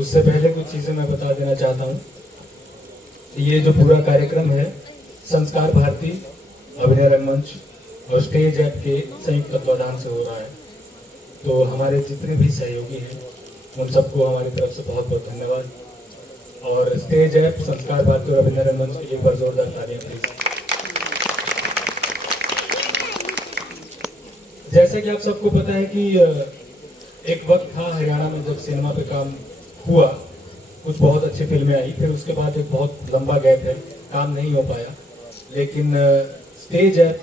उससे पहले कुछ चीज़ें मैं बता देना चाहता हूँ। ये जो पूरा कार्यक्रम है संस्कार भारती, अभिनय रंगमंच और स्टेज ऐप के संयुक्त तत्वाधान से हो रहा है। तो हमारे जितने भी सहयोगी हैं उन सबको हमारी तरफ से बहुत बहुत धन्यवाद। और स्टेज ऐप, संस्कार भारती और अभिनय रंगमंच के लिए एक बार जोरदार तालियां प्लीज। जैसा कि आप सबको पता है कि एक वक्त था हरियाणा में जब सिनेमा पे काम हुआ, कुछ बहुत अच्छी फिल्में आई, फिर उसके बाद एक बहुत लंबा गैप है, काम नहीं हो पाया। लेकिन स्टेज ऐप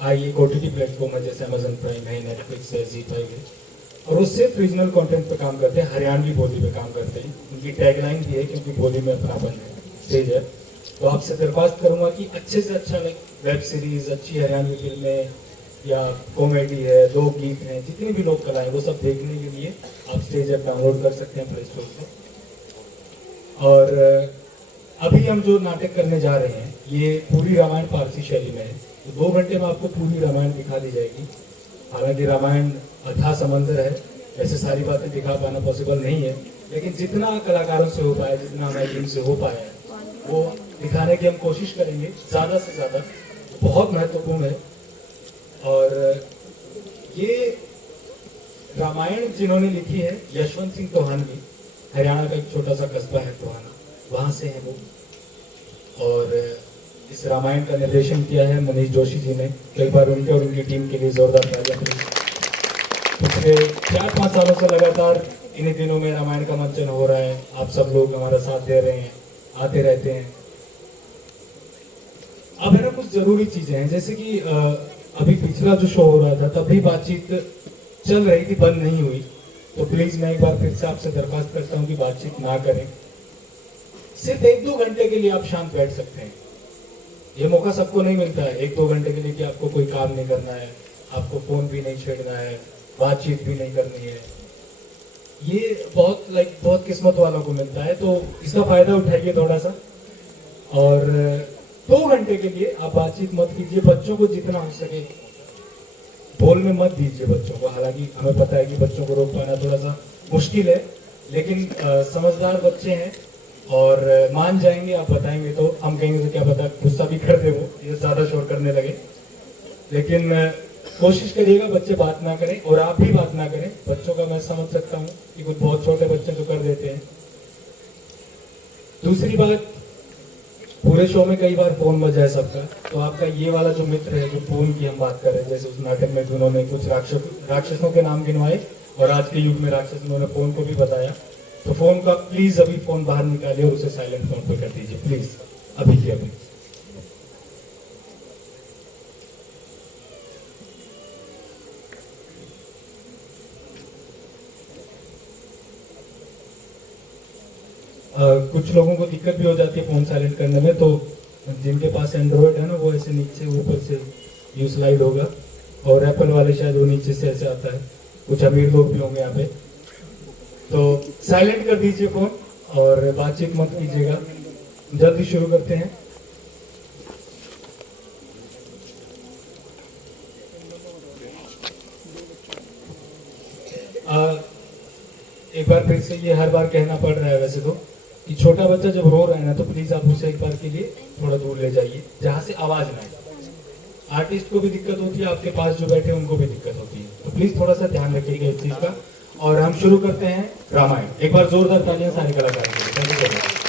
आई, एक ओटीटी प्लेटफॉर्म है जैसे अमेजन प्राइम है, नेटफ्लिक्स है, जी5 है, और वो सिर्फ रीजनल कंटेंट पे काम करते हैं, हरियाणवी बोली पे काम करते हैं। उनकी टैगलाइन भी है क्योंकि बोली में अपनापन है स्टेज ऐप। तो आपसे दरख्वास्त करूंगा कि अच्छे से अच्छा वेब सीरीज, अच्छी हरियाणवी फिल्में या कॉमेडी है, लोकगीत हैं, जितनी भी लोक कलाएं, वो सब देखने के लिए आप स्टेज ऐप डाउनलोड कर सकते हैं प्ले स्टोर से। और अभी हम जो नाटक करने जा रहे हैं ये पूरी रामायण पारसी शैली में है। तो 2 घंटे में आपको पूरी रामायण दिखा दी जाएगी। हालांकि रामायण अथाह समंदर है, ऐसे सारी बातें दिखा पाना पॉसिबल नहीं है, लेकिन जितना कलाकारों से हो पाया, जितना हमारी टीम से हो पाया है, वो दिखाने की हम कोशिश करेंगे ज़्यादा से ज़्यादा। बहुत महत्वपूर्ण है। और ये रामायण जिन्होंने लिखी है यशवंत सिंह तोहानवी, हरियाणा का एक छोटा सा कस्बा है तोहाना, वहाँ से है वो। और इस रामायण का निर्देशन किया है मनीष जोशी जी ने। कई बार उनके और उनकी टीम के लिए जोरदार तालियां। पिछले 4-5 सालों से लगातार इन्हीं दिनों में रामायण का मंचन हो रहा है। आप सब लोग हमारा साथ दे रहे हैं, आते रहते हैं। अब है ना कुछ जरूरी चीजें हैं, जैसे कि अभी पिछला जो शो हो रहा था तब भी बातचीत चल रही थी, बंद नहीं हुई। तो प्लीज मैं एक बार फिर से आपसे दरख्वास्त करता हूँ कि बातचीत ना करें। सिर्फ 1-2 घंटे के लिए आप शांत बैठ सकते हैं। ये मौका सबको नहीं मिलता है 1-2 घंटे के लिए कि आपको कोई काम नहीं करना है, आपको फोन भी नहीं छेड़ना है, बातचीत भी नहीं करनी है। ये बहुत किस्मत वालों को मिलता है, तो इसका फायदा उठाइए थोड़ा सा। और 2 घंटे के लिए आप बातचीत मत कीजिए। बच्चों को जितना हो सके बोल में मत दीजिए बच्चों को। हालांकि हमें पता है कि बच्चों को रोक पाना थोड़ा सा मुश्किल है, लेकिन समझदार बच्चे हैं और मान जाएंगे। आप बताएंगे तो हम कहेंगे तो क्या पता गुस्सा भी कर दे वो, ये ज्यादा शोर करने लगे। लेकिन कोशिश करिएगा बच्चे बात ना करें और आप भी बात ना करें। बच्चों का मैं समझ सकता हूँ कि कुछ बहुत छोटे बच्चे तो कर देते हैं। दूसरी बात, पूरे शो में कई बार फोन बजा है सबका, तो आपका ये वाला जो मित्र है, जो फोन की हम बात कर रहे हैं, जैसे उस नाटक में उन्होंने कुछ राक्षसों के नाम गिनवाए और आज के युग में राक्षस उन्होंने फोन को भी बताया, तो फोन का प्लीज अभी फोन बाहर निकालिए और उसे साइलेंट मोड पर कर दीजिए प्लीज, अभी की अभी। कुछ लोगों को दिक्कत भी हो जाती है फोन साइलेंट करने में, तो जिनके पास एंड्रॉयड है ना वो ऐसे नीचे ऊपर से यू स्लाइड होगा, और एप्पल वाले शायद वो नीचे से ऐसे आता है। कुछ अमीर लोग भी होंगे यहाँ पे, तो साइलेंट कर दीजिए फोन और बातचीत मत कीजिएगा। जल्दी शुरू करते हैं। एक बार फिर से ये हर बार कहना पड़ रहा है वैसे तो, कि छोटा बच्चा जब रो रहा है ना तो प्लीज आप उसे एक बार के लिए थोड़ा दूर ले जाइए जहां से आवाज ना आए। आर्टिस्ट को भी दिक्कत होती है, आपके पास जो बैठे उनको भी दिक्कत होती है, तो प्लीज थोड़ा सा ध्यान रखिएगा इस चीज का। और हम शुरू करते हैं रामायण। एक बार जोरदार तालियां सारे कलाकारों के लिए। Thank you.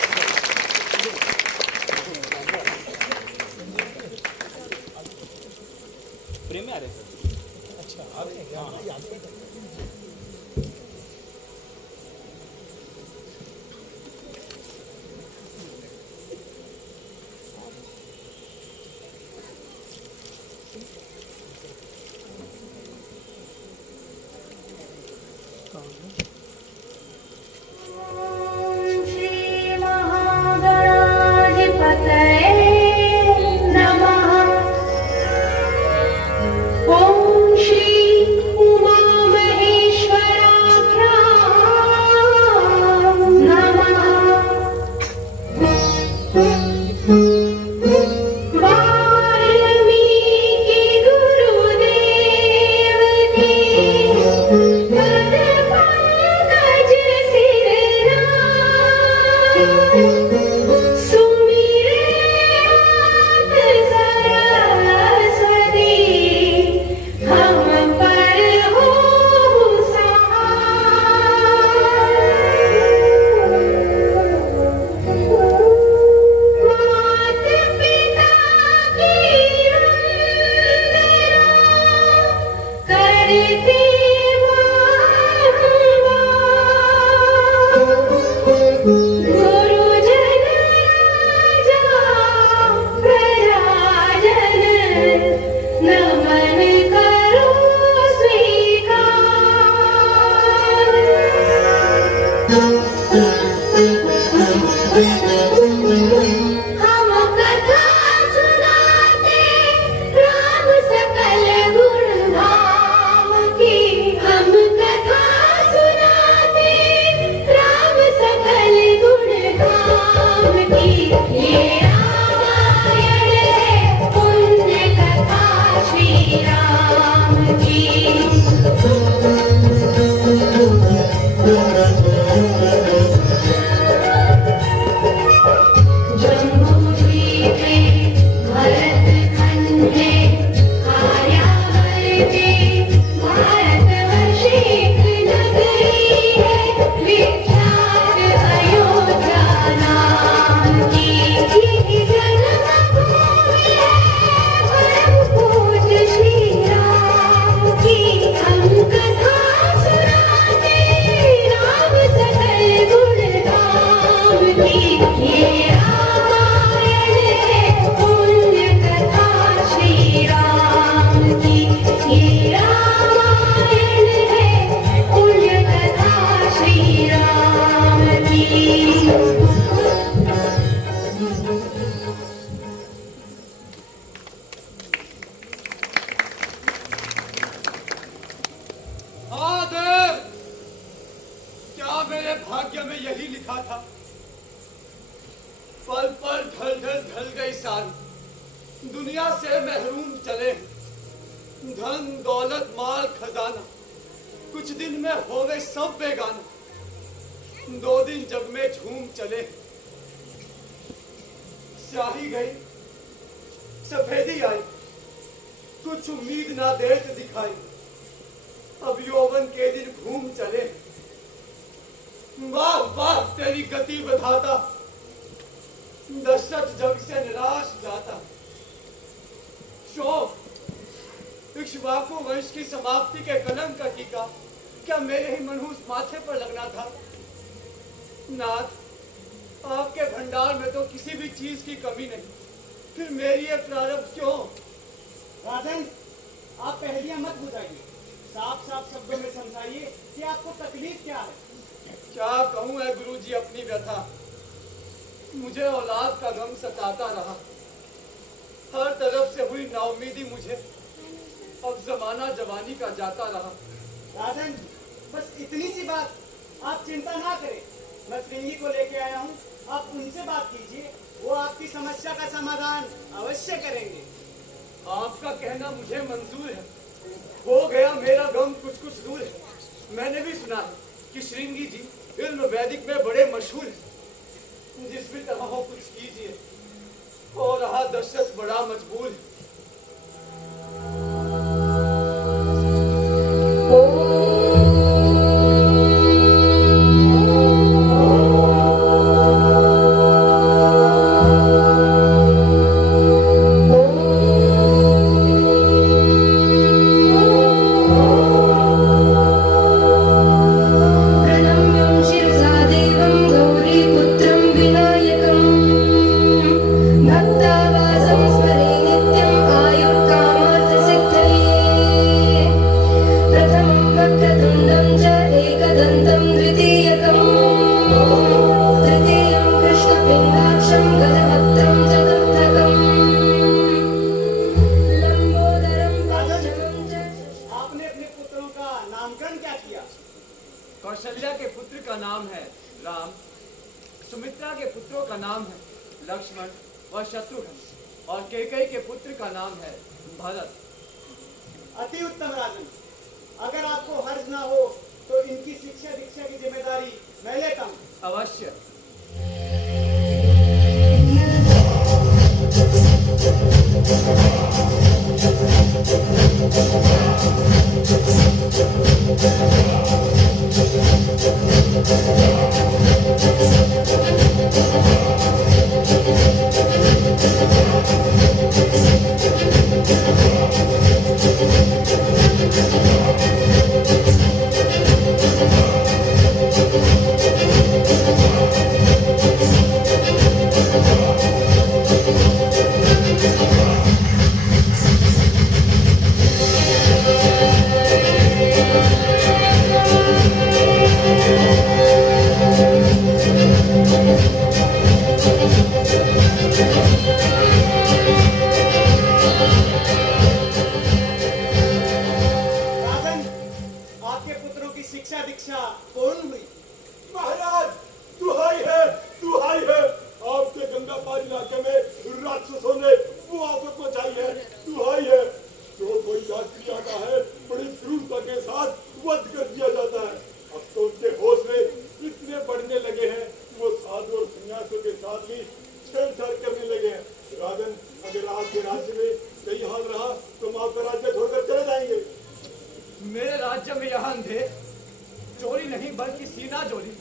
की सीना जोड़ी।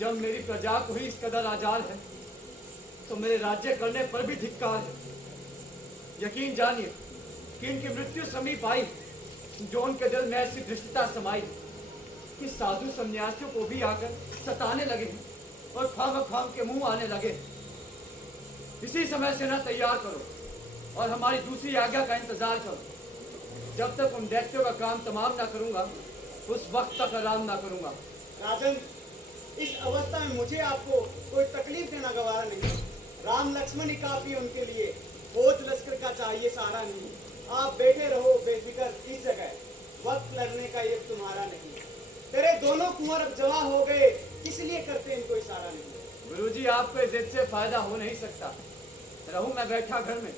जब मेरी प्रजा को ही इस कदर आजार है तो मेरे राज्य करने पर भी धिक्कार है। यकीन जानिए कि इनकी मृत्यु समीप आई, जो उनके दिल में ऐसी दृष्टता समाई कि साधु सन्यासियों को भी आकर सताने लगे और खाम खाम के मुंह आने लगे। इसी समय सेना तैयार करो और हमारी दूसरी आज्ञा का इंतजार करो। जब तक उन दैत्यों का काम तमाम ना करूंगा, उस वक्त तक आराम ना करूंगा। राजन, इस अवस्था में मुझे आपको कोई तकलीफ देना गवारा नहीं। राम लक्ष्मण ही काफी उनके लिए, फौज लश्कर का चाहिए सहारा नहीं। आप बैठे रहो बेफिक्र इस जगह, वक्त लड़ने का ये तुम्हारा नहीं। तेरे दोनों कुंवर अब जवां हो गए, किस लिए करते इनको इशारा नहीं। गुरुजी, आपको जिद से फायदा हो नहीं सकता। रहूं मैं बैठा घर में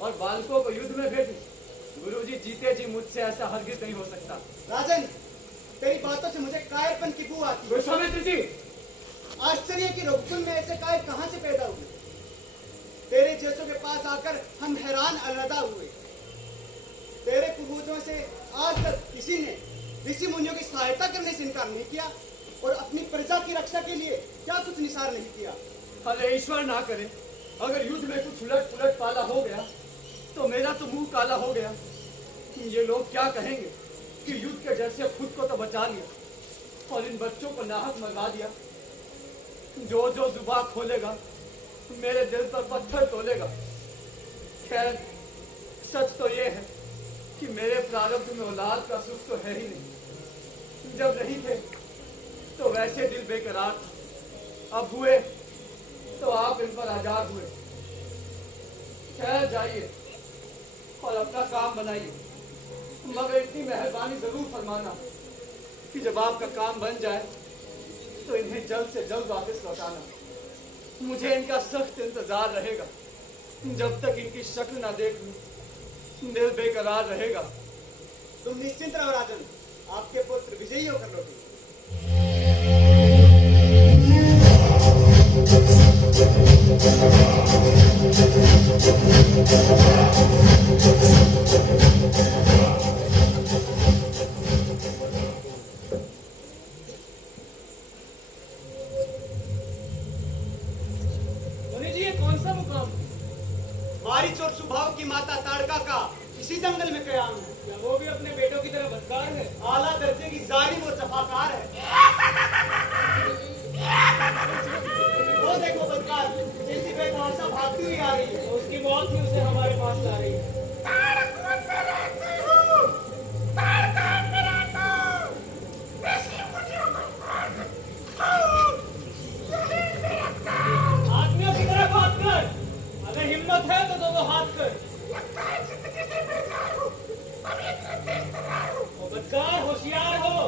और बालकों को युद्ध में भेजूं। गुरुजी, जीते जी मुझसे ऐसा हरगिज नहीं हो सकता। राजन, तेरी बातों से मुझे कायरपन की बू आती है। विश्वामित्र जी, आश्चर्य की रघुकुल में ऐसे कायर कहां से पैदा हुए। तेरे जैसों के पास आकर हम हैरान अलहदा हुए। तेरे पूर्वजों से आज तक किसी ने ऋषि मुनियों की सहायता करने से इनकार नहीं किया और अपनी प्रजा की रक्षा के लिए क्या कुछ निसार नहीं किया। अरे ईश्वर ना करे, अगर युद्ध में कुछ उलट पुलट पाला हो गया तो मेरा तो मुंह काला हो गया। ये लोग क्या कहेंगे कि युद्ध के डर से खुद को तो बचा लिया और इन बच्चों को नाहक मरवा दिया। जो जो जुबान खोलेगा मेरे दिल पर पत्थर तोलेगा। खैर, सच तो ये है कि मेरे प्रारब्ध में औलाद का सुख तो है ही नहीं। जब नहीं थे तो वैसे दिल बेकरार था, अब हुए तो आप इन पर आजाद हुए। खैर, जाइए और अपना काम बनाइए, मगर इतनी मेहरबानी जरूर फरमाना कि जब आपका काम बन जाए तो इन्हें जल्द से जल्द वापस लौटाना। मुझे इनका सख्त इंतजार रहेगा। जब तक इनकी शक्ल ना देख लूं, दिल बेकरार रहेगा। तुम निश्चिंत रहो राजन, आपके पुत्र विजयी होकर लौटेंगे। मारीच और सुभाव की माता ताड़का का इसी जंगल में कयाम है। क्या वो भी अपने बेटों की तरह बदकार है? आला दर्जे की जालिम और जफाकार है। वो देखो बदकार, जैसी बेतहाशा भागती हुई आ रही है। उसकी मौत ही उसे हमारे पास ला रही है। आदमियों की तरह बात कर, अगर हिम्मत है तो दोनों हाथ कर। बदकार, होशियार हो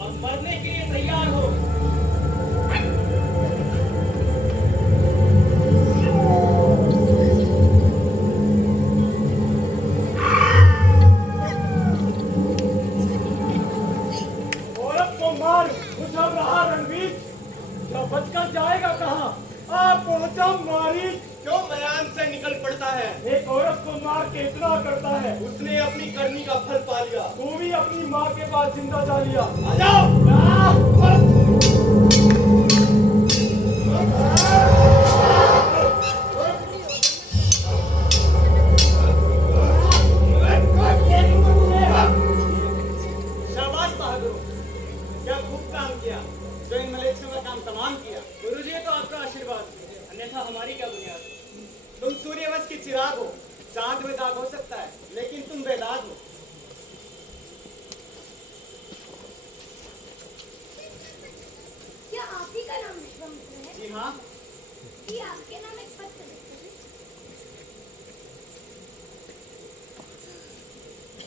और मरने के लिए तैयार हो। औरत को मार, उछल रहा रणवीर, जो बचकर जाएगा कहाँ? आप पहुंचा मारी, क्यों मैदान से निकल पड़ता है? एक औरत को मार के इतना करता है, उसने अपनी करनी का फल पा लिया। तू भी अपनी माँ के पास जिंदा जा लिया। आ जाओ। शाबाश बहादुर, क्या खूब काम किया। जो इन मलेच्छों का काम तमाम किया। गुरुजी, तो आपका आशीर्वाद, अन्यथा हमारी क्या बुनियाद। तुम सूर्यवंश की चिराग हो, चांद में दाग हो सकता है, लेकिन तुम बेदाग हो। क्या आप ही का नाम विश्वामित्र है? जी हाँ। जी, आपके नाम एक पत्र लिखा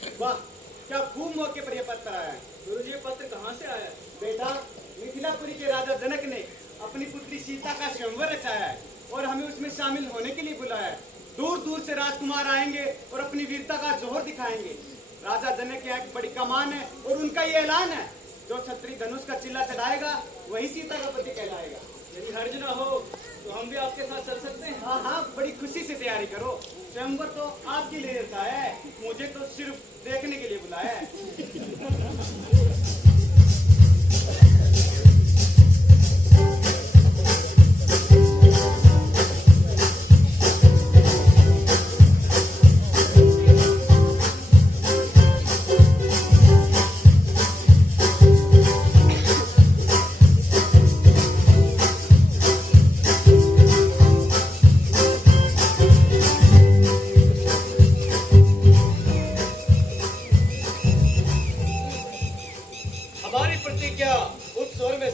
है। वाह, क्या खूब मौके पर यह पत्र आया है। गुरुजी, ये पत्र कहाँ से आया है? बेटा, मिथिलापुरी के राजा जनक ने अपनी पुत्री सीता का स्वयंवर रचाया है और हमें उसमें शामिल होने के लिए बुलाया है। दूर दूर से राजकुमार आएंगे और अपनी वीरता का जोहर दिखाएंगे। राजा जनक की एक बड़ी कमान है और उनका ये ऐलान है, जो छत्री धनुष का चिल्ला चढ़ाएगा वही सीता का पति कहलाएगा। यदि हर्ज न हो तो हम भी आपके साथ चल सकते हैं? हाँ हाँ, बड़ी खुशी से तैयारी करो। स्वयंवर तो आपके लिए रहता है, मुझे तो सिर्फ देखने के लिए बुलाया है।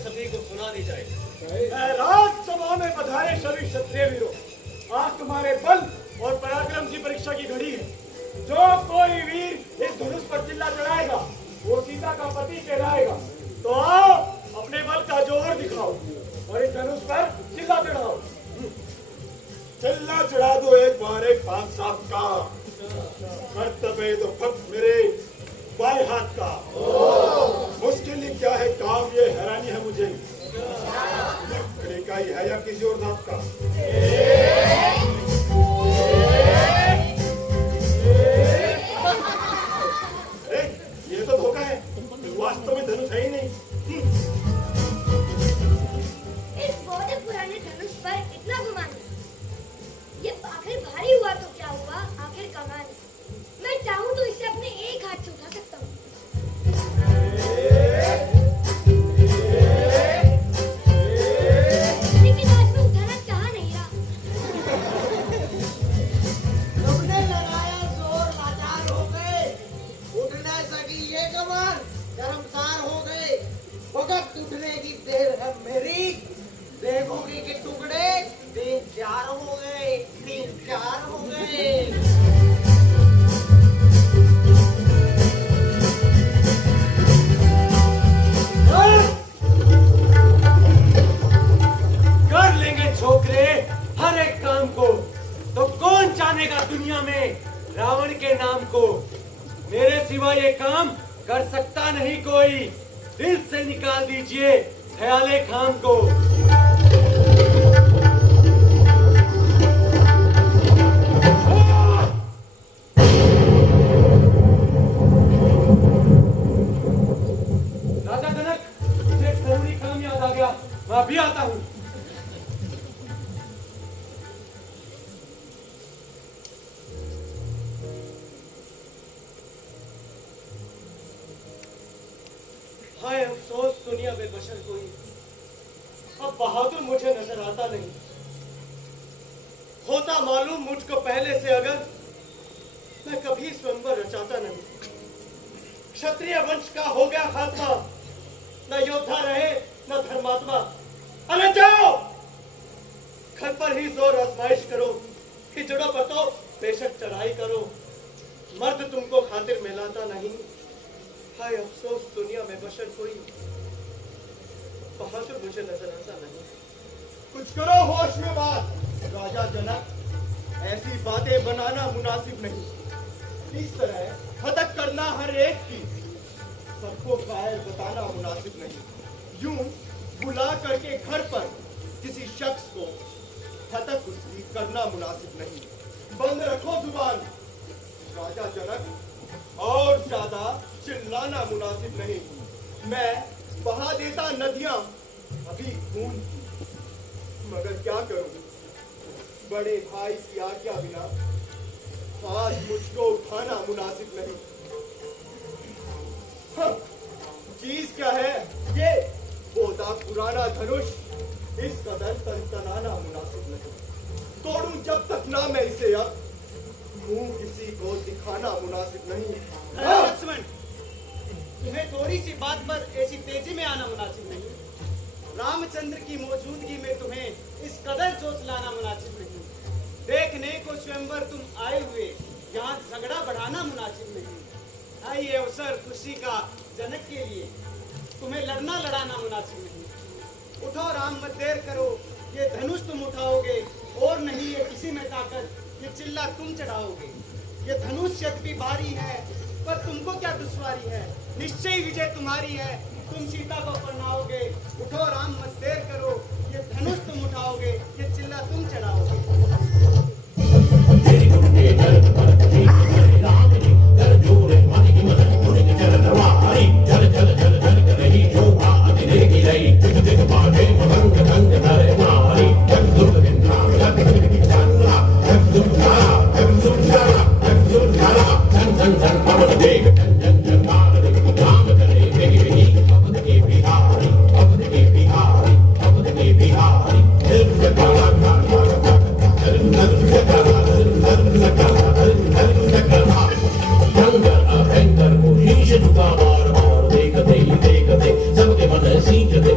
सभी को सुना दी जाए। राजसभा में पधारे सभी क्षत्रिय वीरों, आज तुम्हारे बल और पराक्रम की परीक्षा की घड़ी है। जो कोई वीर इस धनुष पर चिल्ला चढ़ाएगा वो सीता का पति कहलाएगा। तो आओ अपने बल का जोर दिखाओ और इस धनुष पर चिल्ला चढ़ाओ। चिल्ला चढ़ा दो एक बार एक बात साहब का। कर्तव्य तो फक्त मेरे बाएं हाथ का। मुश्किल ही क्या है काम, ये हैरानी है मुझे। लकड़ी का ही है या किसी और धात का? ये तो धोखा है, वास्तव में धनुष है ही नहीं। इस बहुत पुराने धनुष पर इतना गुमान, ये आखिर भारी हुआ तो क्या हुआ, आखिर कमान। मैं चाहूं तो इसे अपने एक हाथ से उठा सकता हूँ। लेकिन आज मैं उठाना चाह नहीं रहा। तुमने लगाया जोर, लाचार हो गए, उठ न सकी ये कमान, शर्मसार हो गए। वक्त उठने की देर है मेरी, देखोगे कि टुकड़े 3-4 हो गए, 3-4 हो गए। कर लेंगे छोकरे हर एक काम को, तो कौन जानेगा दुनिया में रावण के नाम को। मेरे सिवा ये काम कर सकता नहीं कोई, दिल से निकाल दीजिए ख्याले खाम को। राजा जनक, मुझे एक जरूरी काम याद आ गया, मैं अभी आता हूँ। हाय अफसोस दुनिया में बशर कोई, अब बहादुर मुझे नजर आता नहीं। होता मालूम मुझको पहले से अगर, मैं कभी स्वयंवर रचाता नहीं। क्षत्रिय वंश का हो गया खात्मा, न योद्धा रहे न धर्मात्मा। अरे जाओ घर पर ही जोर आजमाइश करो, खिचड़ों पर तो बेशक चढ़ाई करो। मर्द तुमको खातिर मिलाता नहीं। हाय अफसोस दुनिया में बशर कोई, बहादुर मुझे नजर आता नहीं। कुछ करो होश में बात राजा जनक, ऐसी बातें बनाना मुनासिब नहीं। इस तरह हतक करना हर एक की, सबको कायर बताना मुनासिब नहीं। यूं बुला करके घर पर किसी शख्स को हतक उसकी करना मुनासिब नहीं। बंद रखो जुबान राजा जनक, और ज्यादा चिल्लाना मुनासिब नहीं। मैं बहा देता नदियां अभी खून की, मगर क्या करूं बड़े भाई की आज्ञा बिना आज मुझको उठाना मुनासिब नहीं। हाँ, चीज क्या है ये बोदा पुराना धनुष, इस कदर तनतनाना मुनासिब नहीं। तोड़ूं जब तक ना मैं इसे, अब मुंह किसी को दिखाना मुनासिब नहीं। लक्ष्मण, तुम्हें थोड़ी सी बात पर ऐसी तेजी में आना मुनासिब नहीं। रामचंद्र की मौजूदगी में तुम्हें इस कदर जोश लाना मुनासिब नहीं। देखने को स्वयंवर तुम आए हुए, यहाँ झगड़ा बढ़ाना मुनासिब नहीं। आई ये अवसर खुशी का जनक के लिए, तुम्हें लड़ना लड़ाना मुनासिब नहीं। उठो राम, मत देर करो, ये धनुष तुम उठाओगे और नहीं ये किसी में ताकत, ये चिल्ला तुम चढ़ाओगे। ये धनुष यद्यपि भारी है, पर तुमको क्या दुश्वारी है, निश्चय विजय तुम्हारी है। तुम सीता को अपनाओगे। उठो राम, मत देर करो, ये धनुष तुम उठाओगे, ये चिल्ला तुम चढ़ाओगे। सबके मन सीखते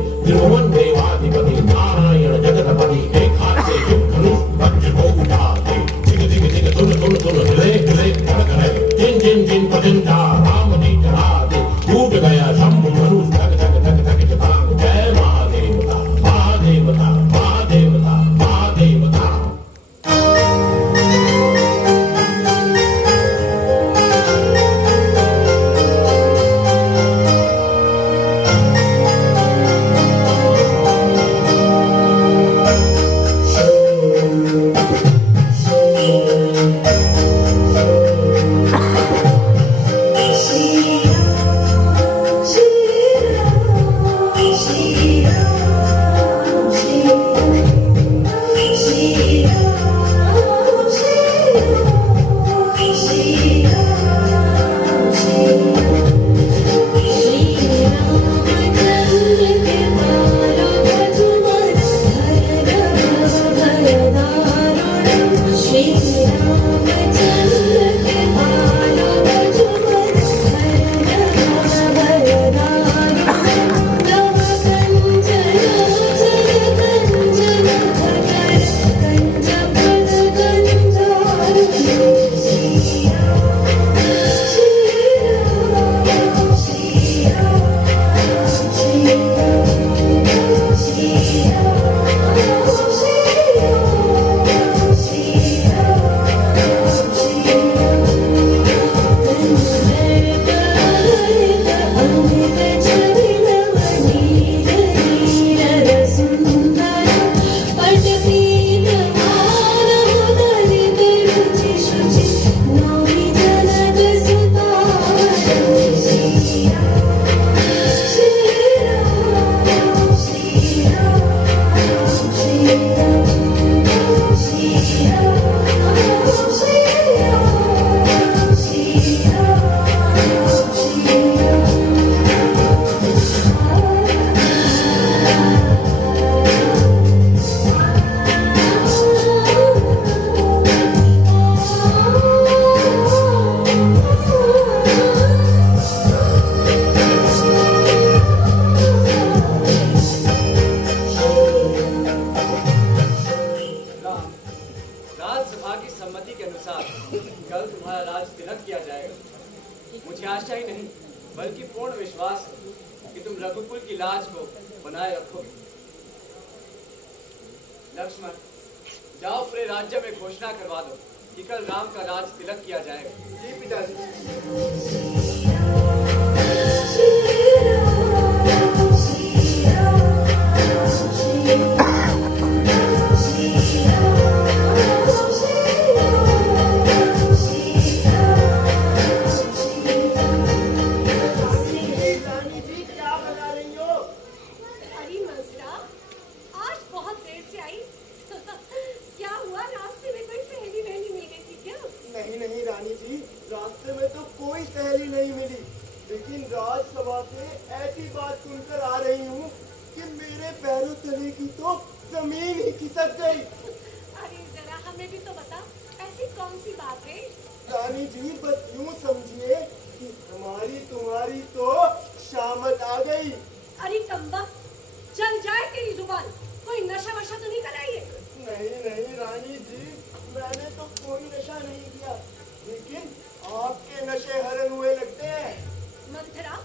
आशा ही नहीं बल्कि पूर्ण विश्वास है कि तुम रघुकुल की लाज को बनाए रखोगे। लक्ष्मण, जाओ पूरे राज्य में घोषणा करवा दो कि कल राम का राज तिलक किया जाएगा। जी पिताजी। रानी जी क्या बना रही हो? अरे मंसरा, आज बहुत देर से आई। क्या हुआ, रास्ते में कोई सहेली वहेली मिल गई थी क्या? नहीं नहीं रानी जी, रास्ते में तो कोई सहेली नहीं मिली, लेकिन राजसभा से ऐसी बात सुनकर आ रही हूँ कि मेरे पैरों तले की तो जमीन ही खिसक गई। अरे जरा हमें भी तो बता, ऐसी कौन सी बात है? रानी जी बस यूं समझिए कि हमारी तुम्हारी तो शामत आ गई। अरे कम्बा, चल जाए तेरी जुबान, कोई नशा वशा तो नहीं कराई है? नहीं नहीं रानी जी, मैंने तो कोई नशा नहीं किया, लेकिन आपके नशे हरण हुए लगते हैं। मंथरा,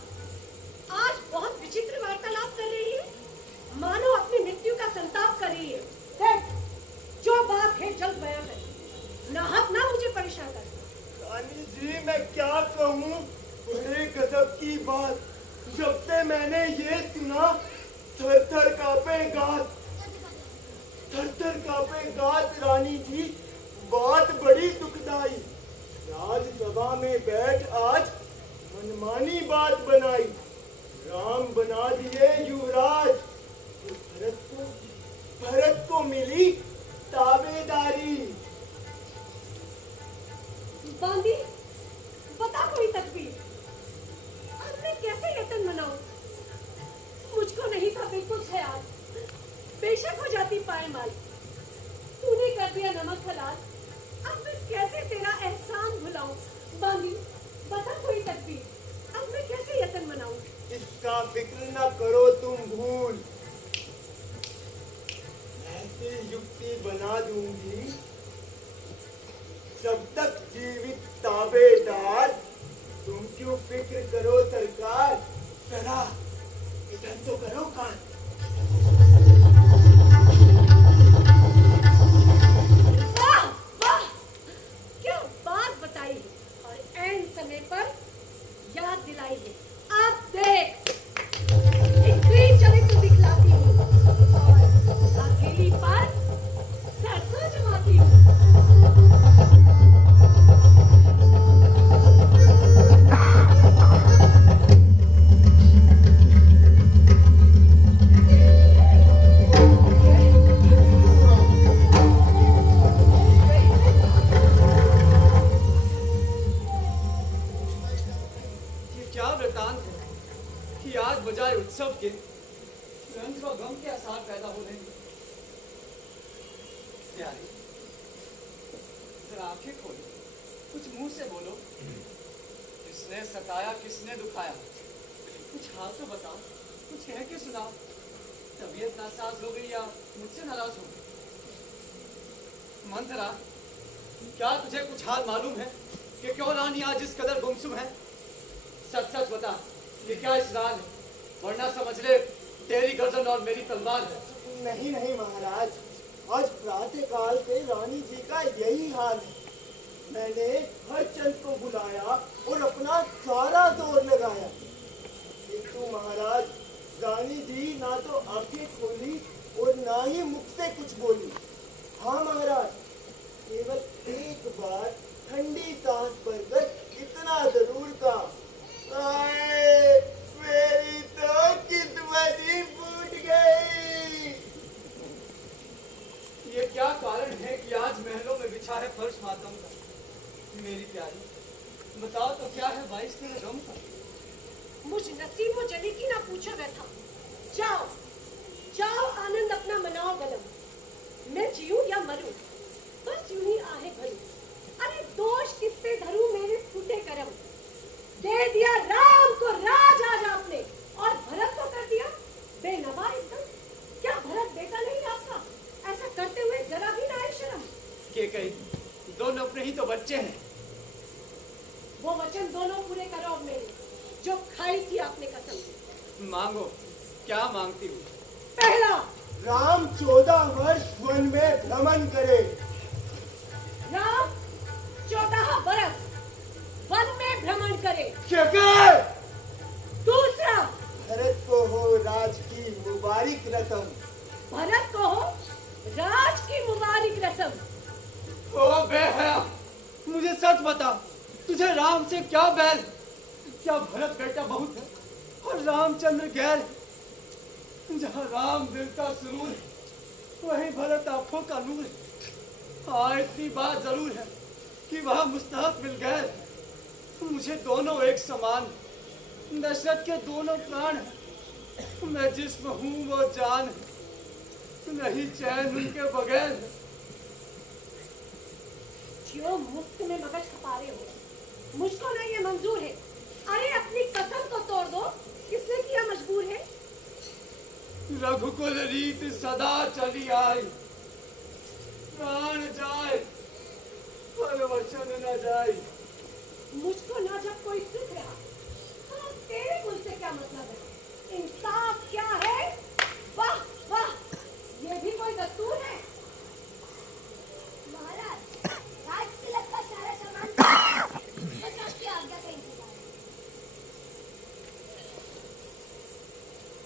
आज बहुत विचित्र वार्तालाप कर रही है, मानो अपनी मृत्यु का संताप कर रही है। देख, जो बात है जल्द बयां कर, नाहक ना मुझे परेशान कर। रानी जी मैं क्या कहूँ, बड़े गजब की बात। जब से मैंने ये सुना, थर थर कांपे गात, थर थर कांपे गात। रानी जी बात बड़ी दुखदाई, राजसभा में बैठ आज मनमानी बात बनाई, राम बना दिए युवराज, भरत को मिली ताबेदारी। बांदी, बता कोई तदबीर, अब मैं कैसे यतन मनाऊं? मुझको नहीं था बिल्कुल ख्याल, बेशक हो जाती पायमाल, तूने कर दिया नमक हलाल, अब मैं कैसे तेरा एहसान भुलाऊं? बांदी, बता कोई तदबीर, अब मैं कैसे यतन मनाऊं? इसका फिक्र न करो तुम भूल, ऐसी युक्ति बना दूंगी, जब तक जीवित ताबेदार, तुम क्यों फिक्र करो सरकार, जरा इधर तो करो कान। वाह वाह, क्या बात बताई है और ऐन समय पर याद दिलाई है। अब देख, स्त्री चरित्र दिखलाती हूँ और हथेली पर सरसों जमाती हूँ। बजाय उत्सव के रंग व गम के आसार पैदा हो रहे हैं। प्यारी, जरा आंखें खोलो, कुछ मुंह से बोलो। किसने सताया, किसने दुखाया, कुछ हाल तो बताओ, कुछ कह के सुनाओ। तबीयत नासाज हो गई या मुझसे नाराज हो गई? मंथरा, क्या तुझे कुछ हाल मालूम है कि क्यों रानी आज इस कदर गुमसुम है? सच सच बता, ये क्या इसरार है? वरना समझ ले तेरी गर्दन और मेरी तलवार है। नहीं नहीं महाराज, आज प्रातः काल से रानी जी का यही हाल है। मैंने हर चंद को बुलाया और अपना सारा जोर लगाया, किंतु महाराज रानी जी ना तो आंखें खोली और ना ही मुख से कुछ बोली। हाँ महाराज, केवल एक बार ठंडी सांस भरकर इतना जरूर कहा, मेरी तो किस्मत ही फूट गई। ये क्या कारण है कि आज महलों में बिछा है फर्श मातम का? मेरी प्यारी, बताओ तो क्या है बाइस तेरे गम का? मुझ नसीबो जली की ना पूछो व्यथा। जाओ जाओ, आनंद अपना मनाओ गलम। मैं जीऊं या मरूं, बस यूं ही आहे भरूं। अरे दोष किस पे धरूं मेरे फूटे करम। दे दिया राम को राज आज आपने, और भरत को कर दिया बेनवा एकदम। क्या भरत बेटा नहीं आपका? ऐसा करते हुए जरा भी ना आए शर्म? के कही दोनों अपने ही तो बच्चे हैं। वो वचन दोनों पूरे करो अब मेरे। जो खाई थी आपने कसम। मांगो, क्या मांगती हूँ? पहला, राम 14 वर्ष वन में भ्रमण करे। राम 14 बरस वन में भ्रमण करे। शेखर, दूसरा, भरत को हो राज की मुबारक रस्म। भरत को हो राज की मुबारक रस्म। ओ बेहया, मुझे सच बता, तुझे राम से क्या बैल? क्या भरत बेटा बहुत है और रामचंद्र गैर? जहाँ राम दिल का सुरूर है वहीं भरत आंखों का नूर है। हाँ, इतनी बात जरूर है कि वह मुस्तहक मिल गए। मुझे दोनों एक समान, दशरथ के दोनों प्राण हैं। मैं जिस्म हूँ वो जान है, नहीं चैन उनके बगैर। जो मुफ्त में मगज खपा रहे हो, मुझको ना ये मंजूर है। अरे अपनी कसम को तोड़ दो, किसने किया मजबूर है? रघुकुल रीत सदा चली आई, प्राण जाए पर वचन न जाए। मुझको ना जब कोई सुख रहा, तो तेरे कुल से क्या मतलब है? इंसाफ क्या है? वाह वाह, ये भी कोई दस्तूर है? महाराज, राज तिलक का सारा सामान बस आपकी आज्ञा का इंतजार है।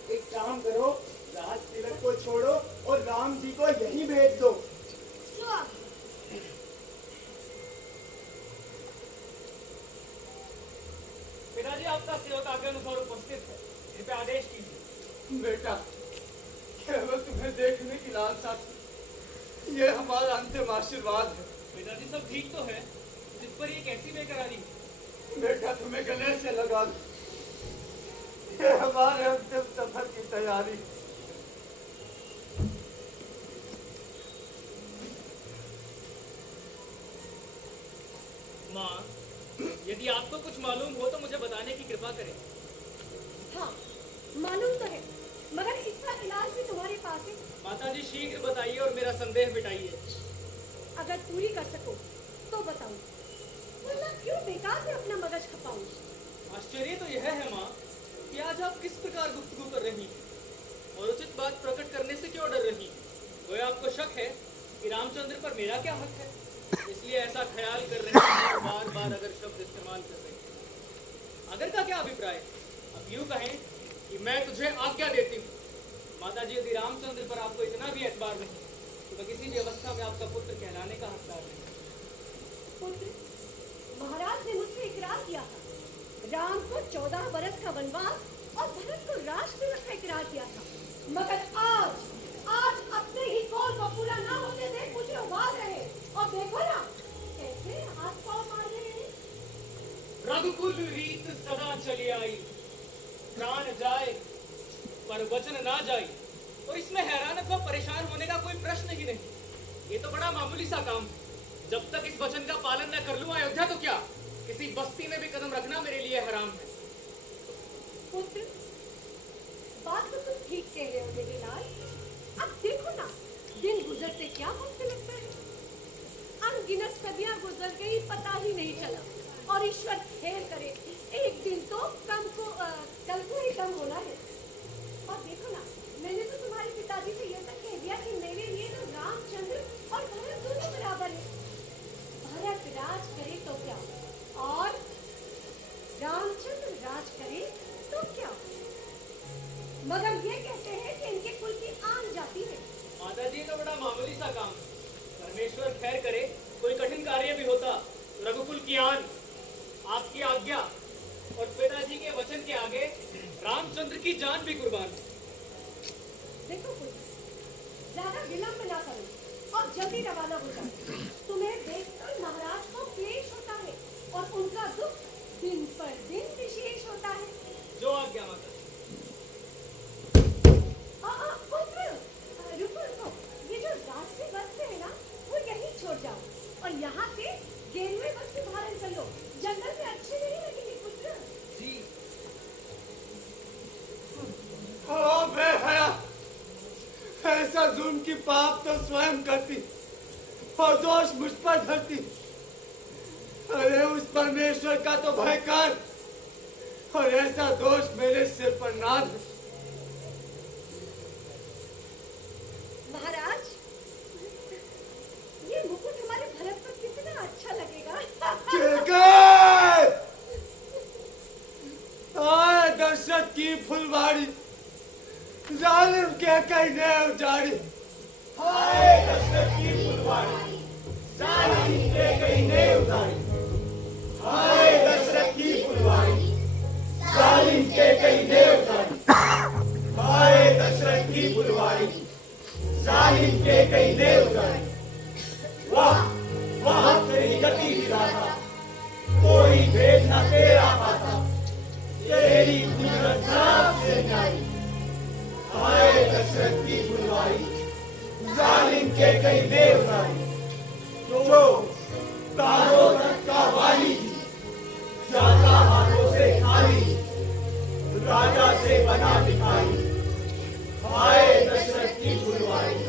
एक काम करो, राज तिलक को छोड़ो और राम जी को यहीं भेज दो। जो आप पिताजी, आपका सेवक आज्ञानुसार उपस्थित है, कृपया आदेश कीजिए। बेटा, केवल तुम्हें देखने की लालसा थी। ये हमारा अंतिम आशीर्वाद है। पिताजी, सब ठीक तो है, जिस पर ये कैसी बेकरारी? बेटा, तुम्हें गले से लगा लो। ये हमारे अंतिम सफर की तैयारी। माँ, यदि आपको कुछ मालूम हो तो मुझे बताने की कृपा करें। हाँ, मालूम तो है, मगर इसका इलाज भी तुम्हारे पास है। माताजी, शीघ्र बताइए और मेरा संदेह मिटाइए। अगर पूरी कर सको तो बताओ, वरना क्यों बेकार में अपना मगज खपाऊं? आश्चर्य तो यह है माँ कि आज आप किस प्रकार गुफ्तगू कर रही हैं और उचित बात प्रकट करने से क्यों डर रही हैं? गोया आपको शक है कि रामचंद्र पर मेरा क्या हक है, इसलिए ऐसा ख्याल कर रहे हैं और बार बार अगर शब्द इस्तेमाल कर रहे हैं। अगर का क्या अभिप्राय? अब यूं कहें कि मैं तुझे आज्ञा देती हूँ। माताजी, यदि रामचंद्र पर आपको इतना भी एतबार नहीं तो मैं किसी भी अवस्था में आपका पुत्र कहलाने का हकदार नहीं। पुत्र, महाराज ने मुझसे इकरार किया था, राम को 14 बरस का वनवास और भरत को राज तिलक का इकरार किया था, मगर आज अपने ही कौल को पूरा ना होते देख मुझे उबाल रहे। और देखो ना कैसे हाथ पाँव मार रहे हैं। रघुकुल रीत सदा चली आई, प्राण जाए पर वचन ना जाए। और इसमें हैरान अथवा परेशान होने का कोई प्रश्न ही नहीं। ये तो बड़ा मामूली सा काम है। जब तक इस वचन का पालन न कर लूं अयोध्या तो क्या, किसी बस्ती में भी कदम रखना मेरे लिए हराम है। पुत्र, बात तो तुम ठीक कह रहे हो मेरे लाल। अब देखो ना, दिन गुजरते क्या वक्त लगता है। अनगिनत सदियां गुजर गई, पता ही नहीं चला। और ईश्वर खेल करे, एक दिन तो कल को ही कम होना है। और देखो ना, मैंने तो तुम्हारे पिताजी से यह तक कह दिया कि मेरे लिए तो रामचंद्र और भरत दोनों बराबर है। भरत राज करे तो क्या, और रामचंद्र राज करे तो क्या? मगर ये कहते हैं कि इनके कुल की आन जाती है। माताजी, तो बड़ा मामूली सा काम है। परमेश्वर खैर करे कोई कठिन कार्य भी होता तो रघुकुल की आन, आपकी आज्ञा और पिताजी के वचन के आगे रामचंद्र की जान भी कुर्बान है। देखो पुत्र, ज्यादा विलंब ना करो और जल्दी रवाना हो जाओ। तुम्हें देखकर महाराज को क्लेश होता है और उनका दुख दिन पर दिन विशेष होता है। जो आज्ञा माता। पुत्र, रुको, ये जो रास्ते बसते हैं ना, वो यहीं छोड़ जाओ और यहाँ से गेरुए बस के बाहर निकल लो। जंगल में अच्छे नहीं लगेंगे पुत्र। जी। ओ बेहया, ऐसा जुल्म की पाप तो स्वयं करती और दोष मुझ पर धरती। अरे उस परमेश्वर का तो भय कर, और ऐसा दोष मेरे सिर पर ना दे। महाराज, ये मुकुट हमारे भरत पर कितना अच्छा लगेगा। आए दशरथ की फुलवाड़ी, जालिम के कहने उजाड़ी। हाय दशरथ की फुलवाड़ी, जालिम के कहने उजाड़ी। हाय दशरथ की फुलवाड़ी, जालिम के कहने उजाड़ी। हाय दशरथ की फुलवाड़ी, जालिम के कहने उजाड़ी। वाह वाह तेरी गति विधाता, कोई भेद न तेरा पाता, तेरी कुदरत सबसे न्यारी। हाय दशरथ की फुलवाड़ी, जालिम के कहने उजाड़ी। जो कारो रथ का वाली थी, जाता हाथों से खाली, राजा से बना भिखारी। हाय दशरथ की फुलवाड़ी,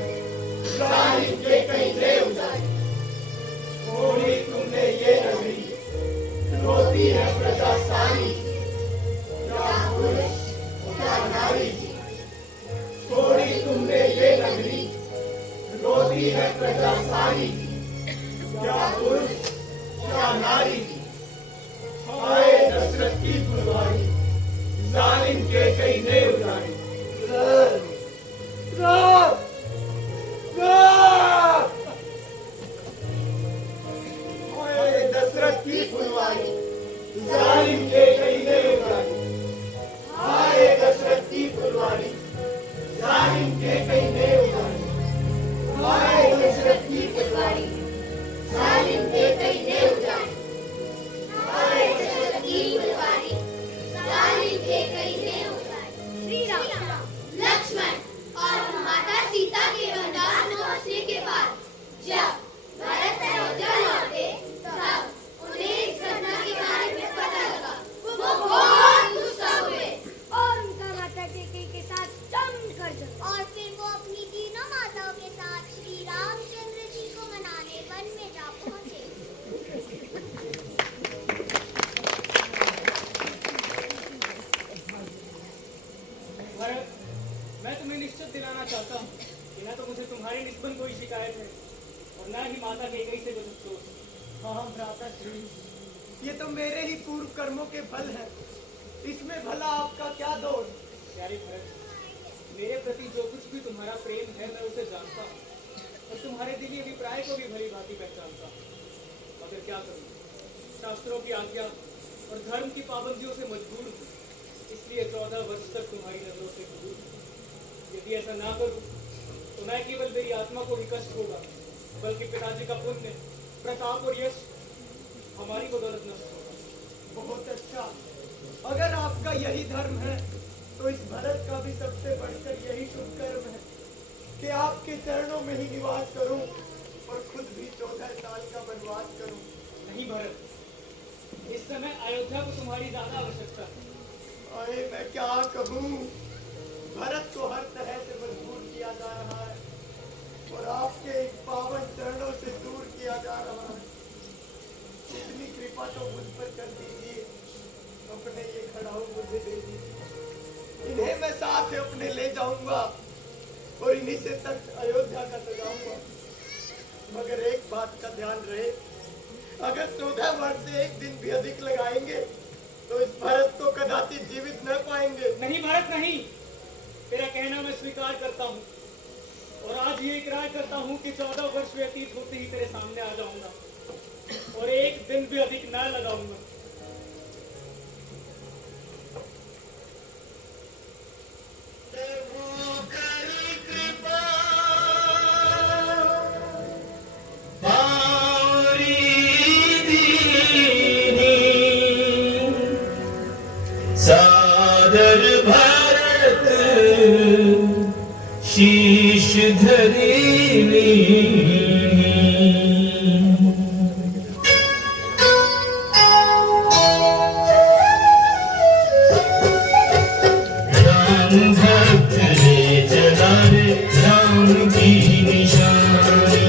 जालिम के कहने उजाड़ी। छोड़ी तुमने ये नगरी, रोती है प्रजा सारी, क्या पुरुष क्या नारी। छोड़ी तुमने ये नगरी, रोती है प्रजा सारी, क्या पुरुष क्या नारी। हाय दशरथ की फुलवाड़ी, जालिम के कहने उजाड़ी। हाय दशरथ की फुलवाड़ी, जालिम के कहने उजाड़ी। हाय दशरथ की फुलवाड़ी, जालिम के कहने उजाड़ी। हाय दशरथ की फुलवाड़ी, जालिम के कहने उजाड़ी। हाय दशरथ की फुलवाड़ी, जालिम के कहने उजाड़ी। श्री राम, लक्ष्मण और माता सीता के वनवास में पहुंचने के बाद जब भरत अयोध्या लौटे, तब उन्हें इस घटना के बारे में पता लगा। वो बहुत गुस्सा हुए और उनका माता कैकेयी के साथ जमकर झगड़ा। और फिर वो अपनी तीनों माताओं के साथ श्री रामचंद्र जी को मनाने वन में जा पहुंचे। भरत, मैं तुम्हें निश्चित दिलाना चाहता हूँ कि न तो मुझे तुम्हारे निस्बत कोई शिकायत है और न ही माता कैकेयी से कुछ अफसोस। हाँ भ्राता श्री, ये तो मेरे ही पूर्व कर्मों के फल है, इसमें भला आपका क्या दोष। प्यारे भरत, मेरे प्रति जो कुछ भी तुम्हारा प्रेम है मैं उसे जानता हूँ और तुम्हारे दिली अभिप्राय को भी भली भांति पहचानता हूँ। मगर क्या करूँ, शास्त्रों की आज्ञा और धर्म की पाबंदियों से मजबूर हूँ, इसलिए 14 वर्ष तक तुम्हारी नजरों से दूर हूँ। यदि ऐसा ना करूँ तो न केवल मेरी आत्मा को ही कष्ट होगा, बल्कि पिताजी का पुण्य, प्रताप और यश हमारी बदौलत नष्ट होगा। बहुत अच्छा, अगर आपका यही धर्म है तो इस भरत का भी सबसे बढ़कर यही शुभ कर्म है कि आपके चरणों में ही निवास करूं और खुद भी 14 साल का वनवास करूं। नहीं भरत, इस समय अयोध्या को तुम्हारी ज्यादा आवश्यकता है। अरे मैं क्या कहूं, भरत को हर तरह से मजबूर किया जा रहा है और आपके इन पावन चरणों से दूर किया जा रहा है। इतनी कृपा तो मुझ पर कर दीजिए, अपने ये खड़ाऊ मुझे दे दीजिए। इन्हें मैं साथ अपने ले जाऊंगा और इन्हीं से तक अयोध्या का सजाऊंगा। मगर एक बात का ध्यान रहे, अगर 14 वर्ष से एक दिन भी अधिक लगाएंगे तो इस भरत को कदाचित जीवित न पाएंगे। नहीं भरत नहीं, तेरा कहना मैं स्वीकार करता हूँ और आज ये इकरार करता हूँ कि 14 वर्ष व्यतीत होते ही तेरे सामने आ जाऊंगा और एक दिन भी अधिक न लगाऊंगा। सादर भारत शीश धरी राम भक्त रे चला रे राम की निशानी।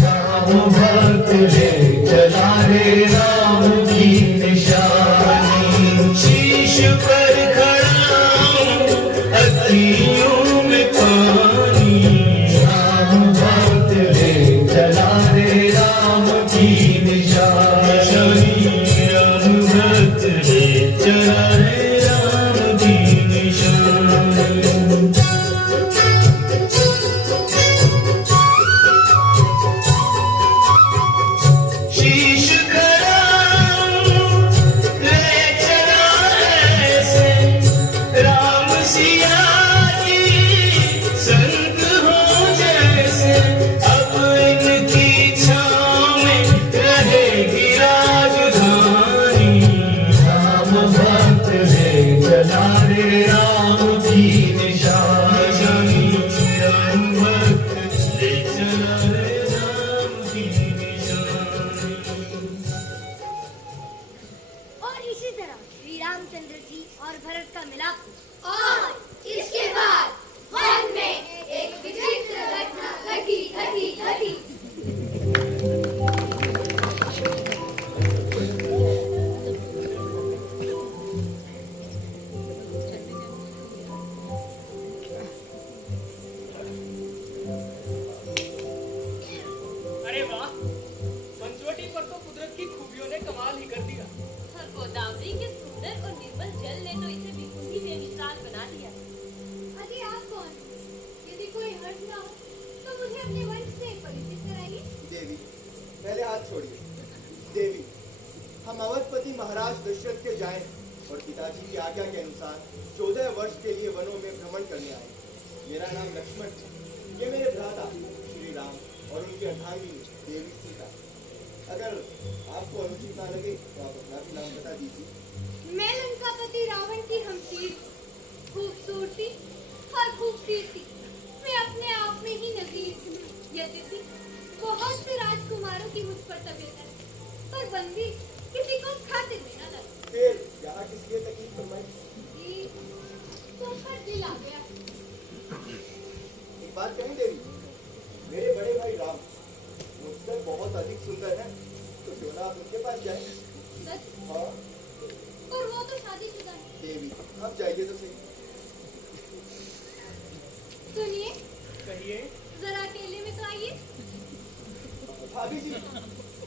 राम भक्त रे चला रे राम की निशानी। शीश अपने वंश से परिचित कराइए। देवी, पहले हाथ छोड़िए। देवी, हम अवधपति महाराज दशरथ के जाएं और पिताजी की आज्ञा के अनुसार 14 वर्ष के लिए वनों में भ्रमण करने आए। मेरा नाम लक्ष्मण है। ये मेरे भ्राता श्री राम और उनकी अर्धांगिनी देवी सीता। अगर आपको अनुचित ना लगे तो आप अपना भी नाम बता दीजिए। मैं लंकापति रावण की हमशीर, खूबसूरती और खूबसूरती मैं अपने आप में ही नजीर हूँ। यद्यपि बहुत से राजकुमारों की मुझ पर तबीयत है, पर बंदी किसी को खातिर में न लगे। फिर यहाँ किस लिए तकलीफ फरमाई? जी, तुम पर दिल आ गया। एक बात कहें देवी, मेरे बड़े भाई राम मुझसे बहुत अधिक सुंदर है, तो क्यों ना आप उनके पास जाएं? सच? हाँ पर वो तो शादीशुदा है। देवी, आप जाइए तो सही। सुनिए, कहिए। जरा अकेले में तो आइए। भाभी जी,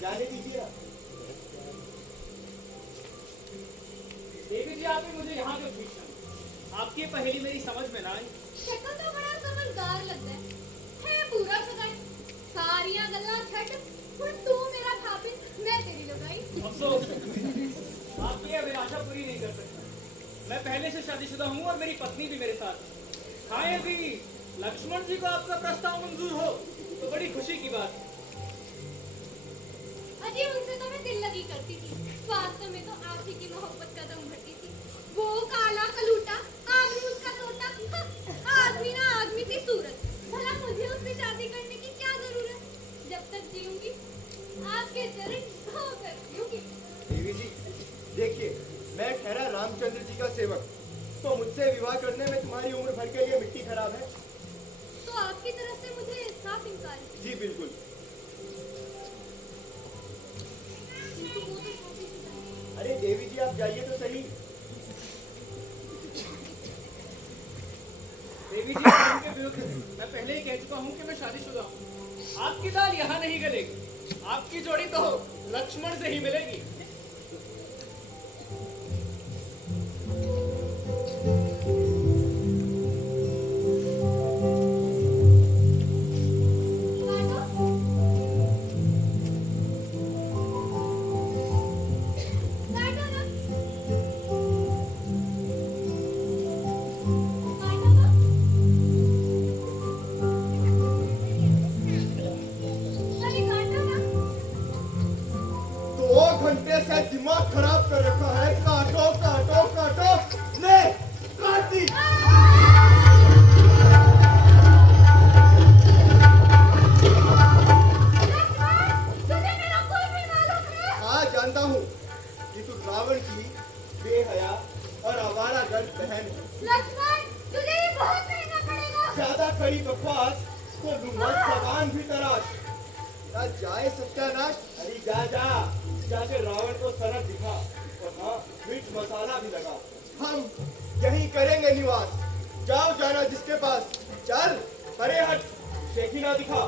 जाने दीजिए ना। देवी जी, आप ही मुझे यहाँ क्यों पूछना? आपकी पहेली मेरी समझ में ना आई। शक्ल तो बड़ा समझदार लगता है पूरा सगाई। सारियां गल्ला छट, पर तू मेरा खापिन, मैं तेरी लगाई। अफसोस, आपकी अभिलाषा पूरी नहीं कर सकता। मैं पहले से शादीशुदा हूँ और मेरी पत्नी भी मेरे साथ है। हाँ, यदि लक्ष्मण जी को आपका प्रस्ताव मंजूर हो तो बड़ी खुशी की बात है। अजी, उनसे तो मैं दिल लगी करती थी। वास्तव में तो आप ही की मोहब्बत कदम भरती थी। वो काला कलूटा, आबरू उसका सोटा, आदमी ना आदमी सी सूरत। भला मुझे उससे शादी करने की क्या जरूरत? जब तक जीऊंगी आपके चरण धोकर जीऊंगी। देवी जी, देखिए, मैं ठहरा रामचंद्र जी का सेवक, तो मुझसे विवाह करने में तुम्हारी उम्र भर के लिए मिट्टी खराब है। तो आपकी तरफ से मुझे साफ इनकार है। जी बिल्कुल। किंतु वो तो शादीशुदा है। अरे देवी जी, आप जाइए तो सही। देवी जी, इनके विरुद्ध मैं पहले ही कह चुका हूँ कि मैं शादीशुदा हूँ। आपकी दाल यहाँ नहीं गलेगी। आपकी जोड़ी तो लक्ष्मण से ही मिलेगी। घंटे से दिमाग खराब कर रखा है। काटो काटो काटो, ले काट दी। हाँ, जानता हूँ कि तू रावण की बेहया और आवारा गर्द बहन है। लक्ष्मण, तुझे ये बहुत महंगा पड़ेगा। ज्यादा कड़ी बकवास तो लूंगा जबान भी तराश। ना जाए सत्यानाश। अरे जा जा, जाके रावण को सरक दिखा और हाँ, मिर्च मसाला भी लगा। हम यहीं करेंगे निवास। जाओ जाना जिसके पास। चल परे हट, शेखी ना दिखा।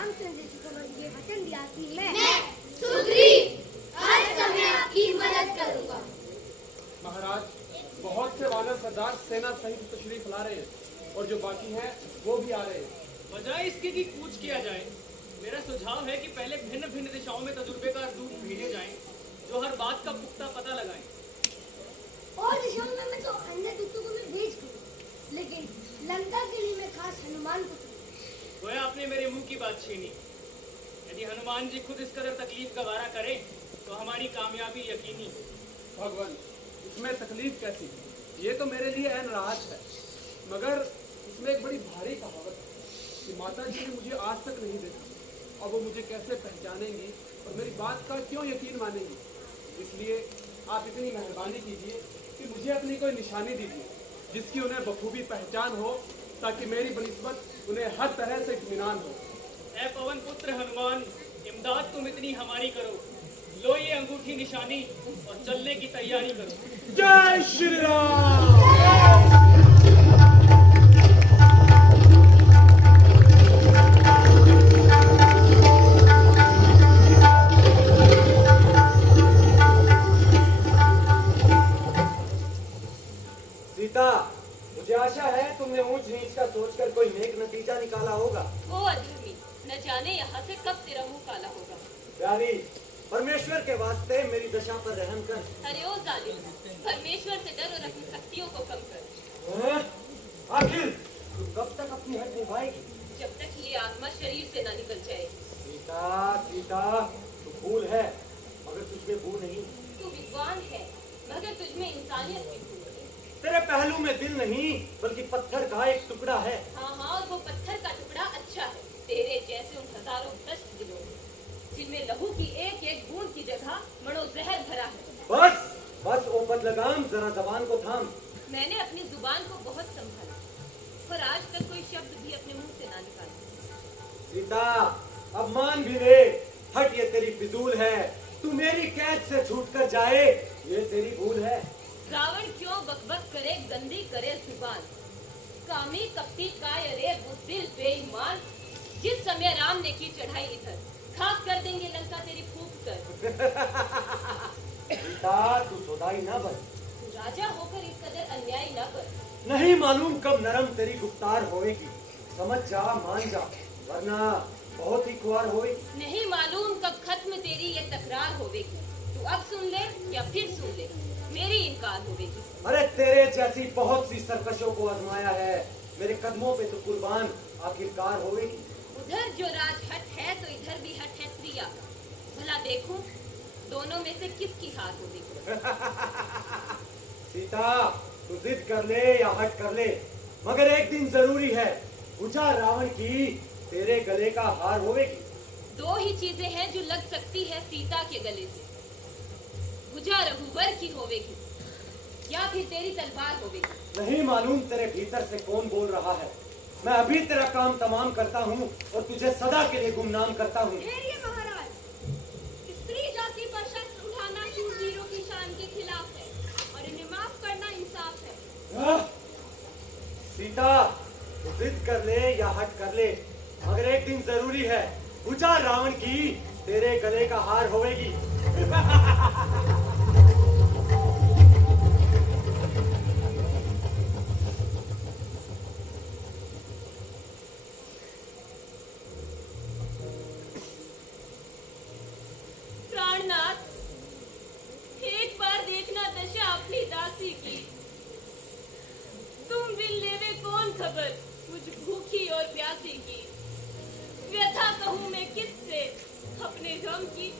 रामचंद्र जी को ये वचन दिया कि मैं सुग्रीव हर समय आपकी मदद करूंगा। महाराज, बहुत से वानर सरदार सेना सहित तशरीफ ला रहे हैं और जो बाकी हैं वो भी आ रहे हैं। बजाय इसके कि कूच किया जाए, मेरा सुझाव है कि पहले भिन्न भिन्न दिशाओं में तजुर्बेकार दूत भेजे जाएं, जो हर बात का पुख्ता पता लगाएं। और दिशाओं में मैं तो अन्य दूतों को भी भेज दूं, लेकिन लंका के लिए मैं खास हनुमान को चुनूंगा। गोया आपने मेरे मुंह की बात छीनी। यदि हनुमान जी खुद इस कदर तकलीफ गवारा करें तो हमारी कामयाबी यकीनी है। भगवान, इसमें तकलीफ कैसी? ये तो मेरे लिए ऐन राहत है, मगर इसमें एक बड़ी भारी कहावत है कि माता जी ने मुझे आज तक नहीं देखा, अब वो मुझे कैसे पहचानेंगी और मेरी बात का क्यों यकीन मानेंगी। इसलिए आप इतनी मेहरबानी कीजिए कि मुझे अपनी कोई निशानी दीजिए जिसकी उन्हें बखूबी पहचान हो, ताकि मेरी बनिस्बत उन्हें हर तरह से इत्मीनान हो। ऐ पवन पुत्र हनुमान, इमदाद तुम इतनी हमारी करो। लो ये अंगूठी निशानी और चलने की तैयारी करो। जय श्री राम। सीता, मुझे आशा है तुमने ऊंच नीच का सोचकर कोई नेक नतीजा निकाला होगा। ओ अधर्मी, न जाने यहाँ से कब तेरा मुंह काला होगा। प्यारी, परमेश्वर के वास्ते मेरी दशा पर रहम कर। अरे ओ जालिम, परमेश्वर से डर और अपनी शक्तियों को कम कर। हैं? आखिर तू कब तक अपनी हद निभाएगी? जब तक ये आत्मा शरीर से ना निकल जाए। सीता, सीता, तू भूल है मगर तुझमें भूल नहीं। तू विद्वान है मगर तुझमें इंसानियत की भूल है। तेरे पहलू में दिल नहीं बल्कि पत्थर का एक टुकड़ा है। हाँ हाँ, और वो पत्थर का टुकड़ा अच्छा है तेरे जैसे उन हजारों भ्रष्ट दिलों में, जिनमें लहू की एक एक बूंद की जगह मनो जहर भरा है। बस बस ओ बदलगाम, जरा जबान को थाम। मैंने अपनी जुबान को बहुत संभाला पर आज तक कोई शब्द भी अपने मुंह से ना निकाला। सीता, अब मान भी ले, हट ये तेरी फिजूल है। तू मेरी कैद से छूट कर जाए ये तेरी भूल है। रावण क्यों बकबक करे, गंदी करे जुबान, कामी कपटी काय रे बुज़दिल बेईमान। जिस समय राम ने की चढ़ाई इधर, खाक कर देंगे लंका तेरी फूंक कर। सीता, तू सोदाई ना बन। तू राजा होकर इस कदर अन्याय न कर। नहीं मालूम कब नरम तेरी गुफ्तार होएगी। समझ जा, मान जा, वरना बहुत ही खुआर होएगी। नहीं मालूम कब खत्म तेरी ये तकरार होवेगी। तू अब सुन ले या फिर सुन ले, मेरी इनकार होवेगी। अरे तेरे जैसी बहुत सी सरकशों को आजमाया है, मेरे कदमों पे तो कुर्बान आखिरकार होएगी। उधर जो राजहट है तो इधर भी हट है प्रिया का। भला देखूं दोनों में से किसकी हार होगी। सीता, तू जिद कर ले या हट कर ले, मगर एक दिन जरूरी है, पूछा रावण की तेरे गले का हार होवेगी। दो ही चीजें हैं जो लग सकती है सीता के गले से, भुजा रघुवर की होवेगी या फिर तेरी तलवार होवेगी। नहीं मालूम तेरे भीतर से कौन बोल रहा है। मैं अभी तेरा काम तमाम करता हूँ और तुझे सदा के लिए गुमनाम करता हूँ। ठहरिए महाराज, स्त्री जाति पर शस्त्र उठाना शूरवीरों की शान के खिलाफ है और इन्हें माफ करना इंसाफ है। सीता, तू जिद कर ले या हट कर ले, मगर एक दिन जरूरी है, पूछा रावण की तेरे गले का हार होवेगी। प्राणनाथ, एक बार देखना दशा अपनी दासी की। तुम बिन लेवे कौन खबर मुझ भूखी और प्यासी की। व्यथा कहूँ मैं किससे अपने गम की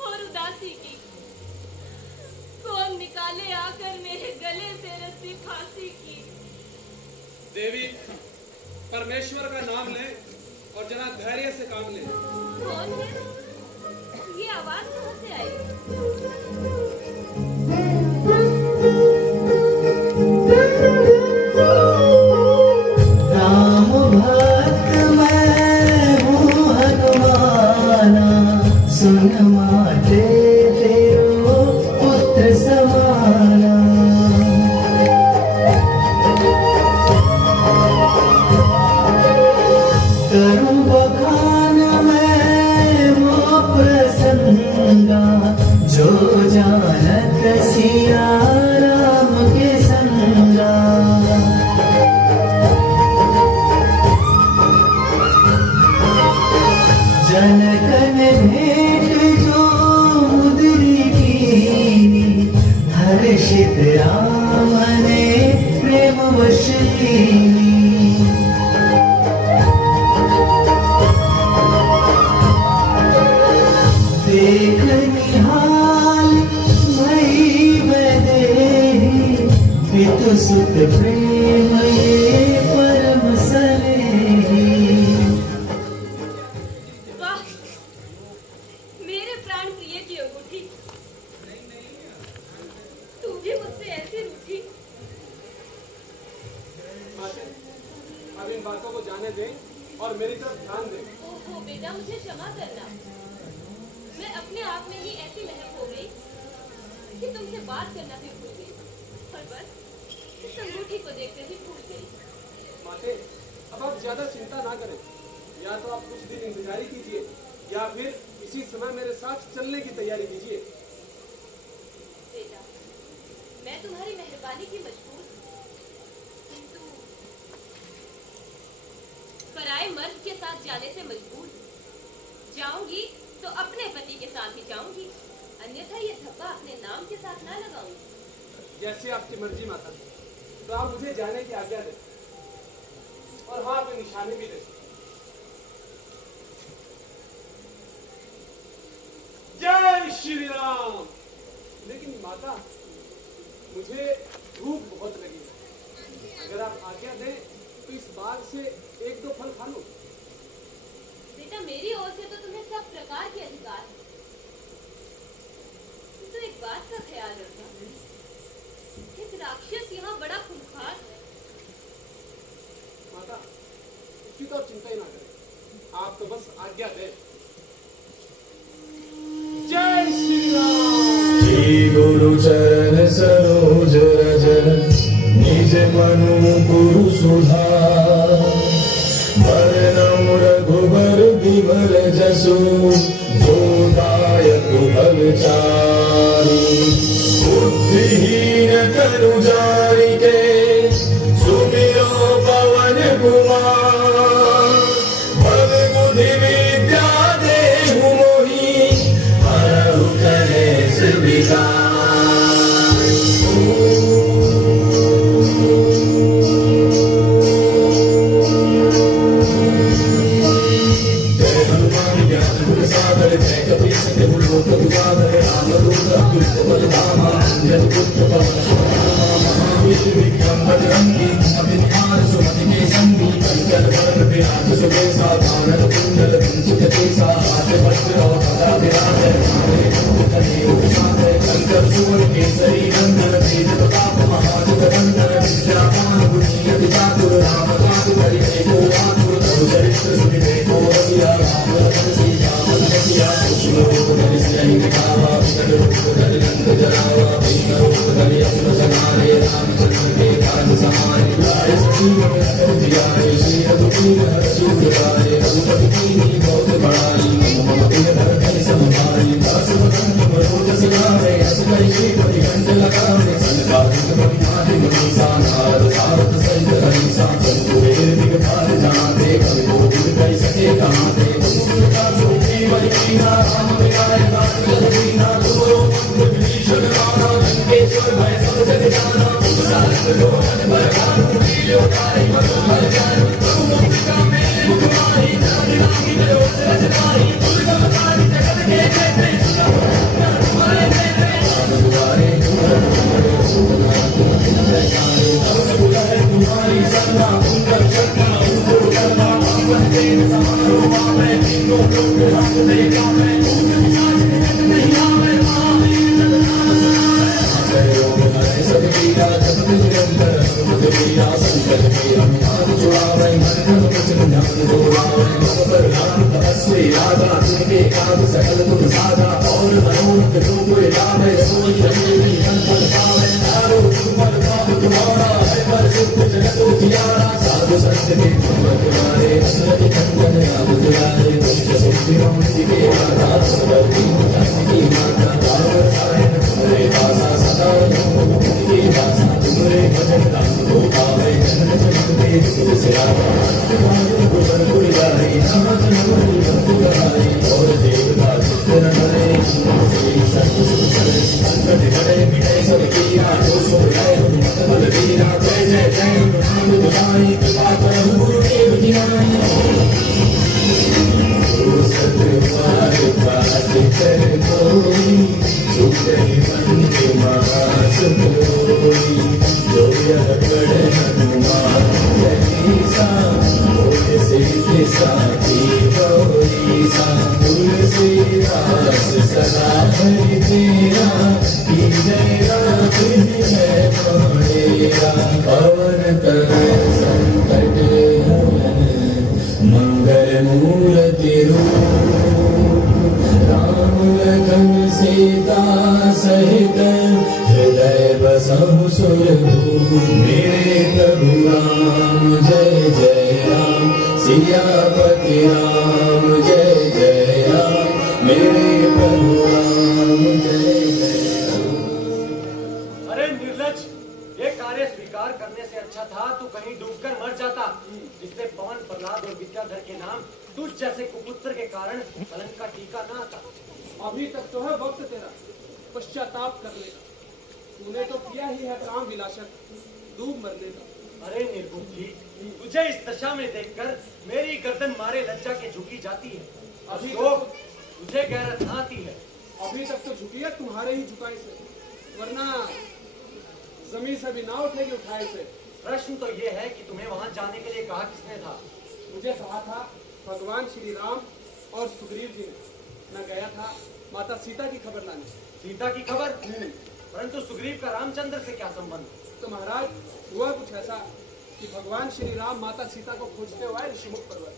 और उदासी की। कौन निकाले आकर मेरे गले से रस्सी फांसी की। देवी, परमेश्वर का नाम ले और जरा धैर्य से काम ले। कौन है? ये आवाज कहाँ से आई? राम भक्त मैं हूँ हनुमाना, सुन माते तेरो पुत्र समाना। करूँ बखाना गंगा जो जानत सिया राम के संगा जनकन भेंट जो मुद्री कीनी हर्षित राम ने प्रेम वश लीनी देख निहाल भई बदेही पितु सुत प्रेम ये परम सनेही। वाह, मेरे प्राण प्रिय की अंगूठी, तू भी मुझसे ऐसी रूठी। अब इन बातों को जाने दें और मेरी तरफ ध्यान दें। ओहो बेटा, मुझे क्षमा करना, मैं अपने आप में ही ऐसी महक हो गई कि तुमसे बात करना भी भूल गई और बस इस अंगूठी को देखकर ही भूल गई। माते, अब आप ज्यादा चिंता ना करें। या तो आप कुछ दिन इंतजारी कीजिए या फिर इसी समय मेरे साथ चलने की तैयारी कीजिए। बेटा, मैं तुम्हारी मेहरबानी की मजबूर हूँ, किंतु पराए मर्द के साथ जाने से मजबूर हूँ। जाऊंगी तो अपने पति के साथ ही जाऊंगी, अन्यथा ये धब्बा अपने नाम के साथ ना लगाऊंगी। जैसे आपकी मर्जी माता, तो आप मुझे जाने की आज्ञा दें और हाँ पे निशाने भी दें। जय श्री राम। लेकिन माता, मुझे भूख बहुत लगी है, अगर आप आज्ञा दें तो इस बाग से एक दो फल खा लूं। बेटा, मेरी ओर से तो तुम्हें सब प्रकार के अधिकार हैं, तो एक बात का ख्याल रखना, एक राक्षस यहाँ बड़ा खूंखार है। माता, इसकी तो चिंता ही ना करें, आप तो बस आज्ञा दें। जय श्री राम। श्री गुरु चरण सरोज रज निज मनु गुरु सुधार वरनम रघुबर विमल जसु जो दायक फलचारी बुद्धिहीन तनु जानिके सुमिरो पवन कुमार बल बुद्धि विद्या देहु मोहि हरहु कलेश विकार। साधु संत के अरे निर्लज, ये कार्य स्वीकार करने से अच्छा था तू कहीं डूबकर मर जाता, जिससे पवन, प्रहलाद और विद्याधर के नाम तुझ जैसे कुपुत्र के कारण कलंक का टीका न आता। अभी तक तो है वक्त तेरा, पश्चाताप कर लेगा। तूने तो किया ही है काम विलासक, डूब मरने का। अरे निर्बुद्धि, तुझे इस दशा में देखकर मेरी गर्दन मारे लज्जा के झुकी जाती है। अभी तो तुझे गैरत न आती है। अभी तक तो झुकी है तुम्हारे ही झुकाई से, वरना जमीन से भी ना उठेगी उठाए से। प्रश्न तो ये है कि तुम्हें वहां जाने के लिए कहा किसने था? मुझे कहा था भगवान श्री राम और सुग्रीव जी ने। मैं गया था माता सीता की खबर लाने। सीता की खबर? परंतु सुग्रीव का रामचंद्र से क्या संबंध? तो महाराज हुआ कुछ ऐसा कि भगवान श्री राम माता सीता को खोजते हुए ऋषिमुख पर्वत,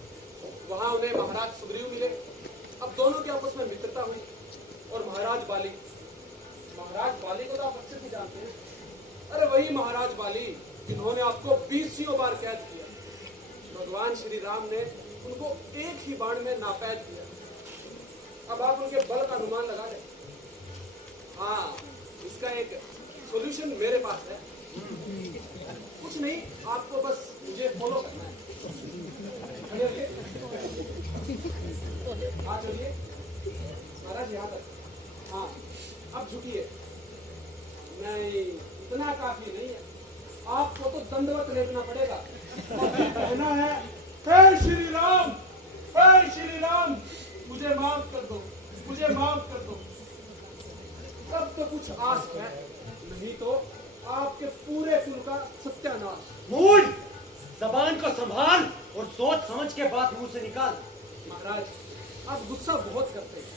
वहां उन्हें महाराज सुग्रीव मिले। अब दोनों की आपस में मित्रता हुई और महाराज बाली को तो आप अच्छे से जानते हैं। अरे वही महाराज बाली जिन्होंने आपको 20 बार कैद किया। भगवान श्री राम ने उनको एक ही बाण में नापैद किया। अब आप उनके बल का अनुमान लगा रहे। हाँ, इसका एक सॉल्यूशन मेरे पास है। कुछ नहीं, आपको बस मुझे फॉलो करना है। हाँ चलिए महाराज, यहाँ तक। हाँ, अब झुकिए। नहीं, इतना काफी नहीं है, आपको तो दंडवत लेना पड़ेगा। कहना है, हे श्री राम, हे श्री राम, मुझे माफ कर दो, मुझे माफ कर दो। तब तो कुछ आस है, नहीं तो आपके पूरे कुल का सत्यानाश। मूड, जबान को संभाल और सोच समझ के बात मुंह से निकाल। महाराज, आप गुस्सा बहुत करते हैं,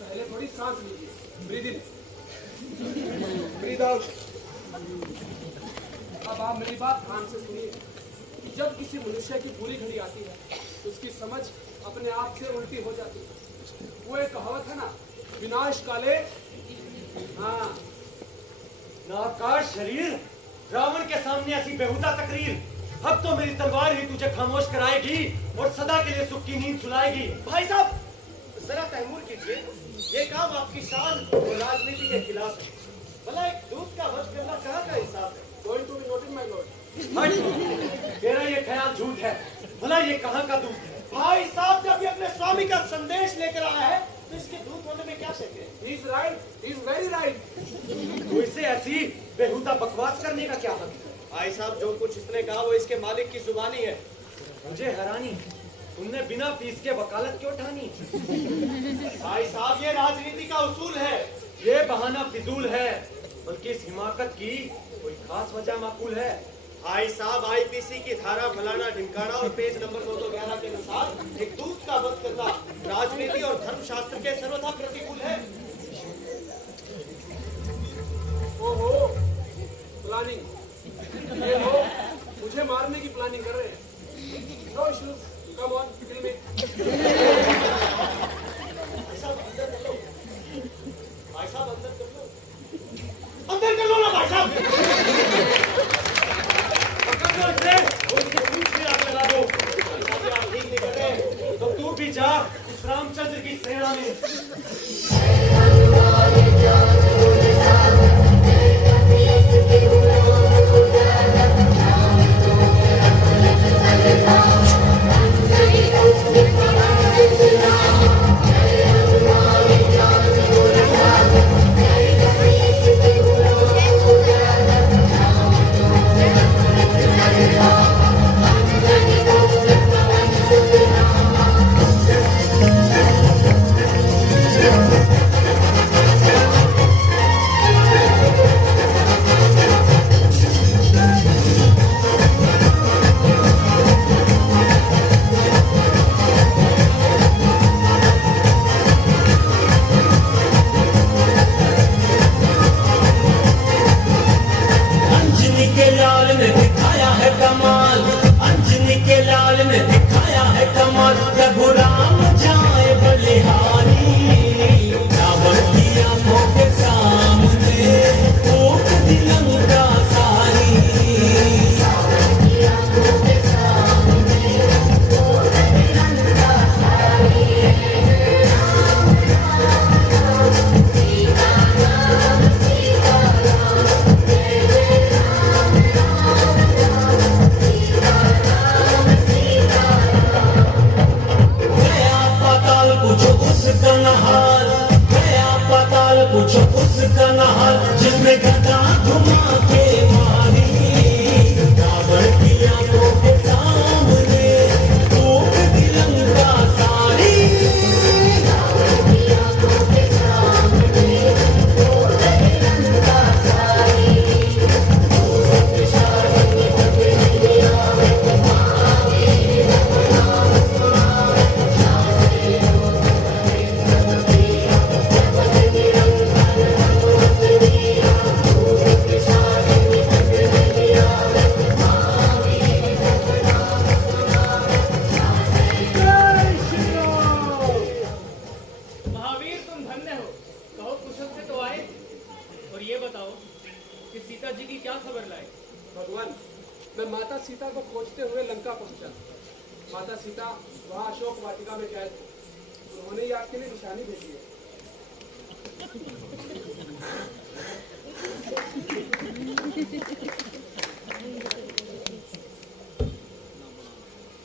पहले थोड़ी सांस लीजिए। Breathe in, breathe out. अब आप मेरी बात ध्यान से सुनिए कि जब किसी मनुष्य की बुरी घड़ी आती है तो उसकी समझ अपने आप से उल्टी हो जाती है। वो एक कहावत है ना, विनाश काले। हाँ, नाकाश शरीर, रावण के सामने ऐसी बेहुदा तकरीर। अब तो मेरी तलवार ही तुझे खामोश कराएगी और सदा के लिए सुख की नींद सुलाएगी। भाई साहब, जरा तहमुल कीजिए, ये काम आपकी शान और राजनीति के खिलाफ है। भला एक दूध का वध करना कहाँ का हिसाब है? Going to be noted, my lord. हट, तेरा ये ख्याल झूठ है। भला ये कहाँ का दूध है? भाई साहब, जब ये अपने स्वामी का संदेश लेकर आया है तो इसके दूध होने में क्या शक है? He is right, he is very right. तो इसे ऐसी बेहुदा बकवास करने का क्या हक है? भाई साहब, जो कुछ इसने कहा वो इसके मालिक की जुबानी है। मुझे हैरानी, तुमने बिना फीस के वकालत क्यों ठानी? भाई साहब, ये राजनीति का उसूल है। ये बहाना फिजूल है, बल्कि इस हिमाकत की कोई खास वजह माकूल है। भाई साहब, आईपीसी की धारा फलाना ढिमकाना और पेज नंबर 211 के अनुसार एक दूध का वध करना राजनीति और धर्मशास्त्र के सर्वथा प्रतिकूल है। ओहो, प्लानिंग। ये लोग मुझे मारने की प्लानिंग कर रहे हैं। नो इश्यूज, कम ऑन, किल मी। भाई साहब, अंदर कर लो। भाई साहब, अंदर कर लो। अंदर कर लो ना भाई साहब। पकड़ लो इसे और इसके पूंछ में आग लगा दो। आप ठीक नहीं कर रहे। तो तू भी जा, इस रामचंद्र प्रेरणा में।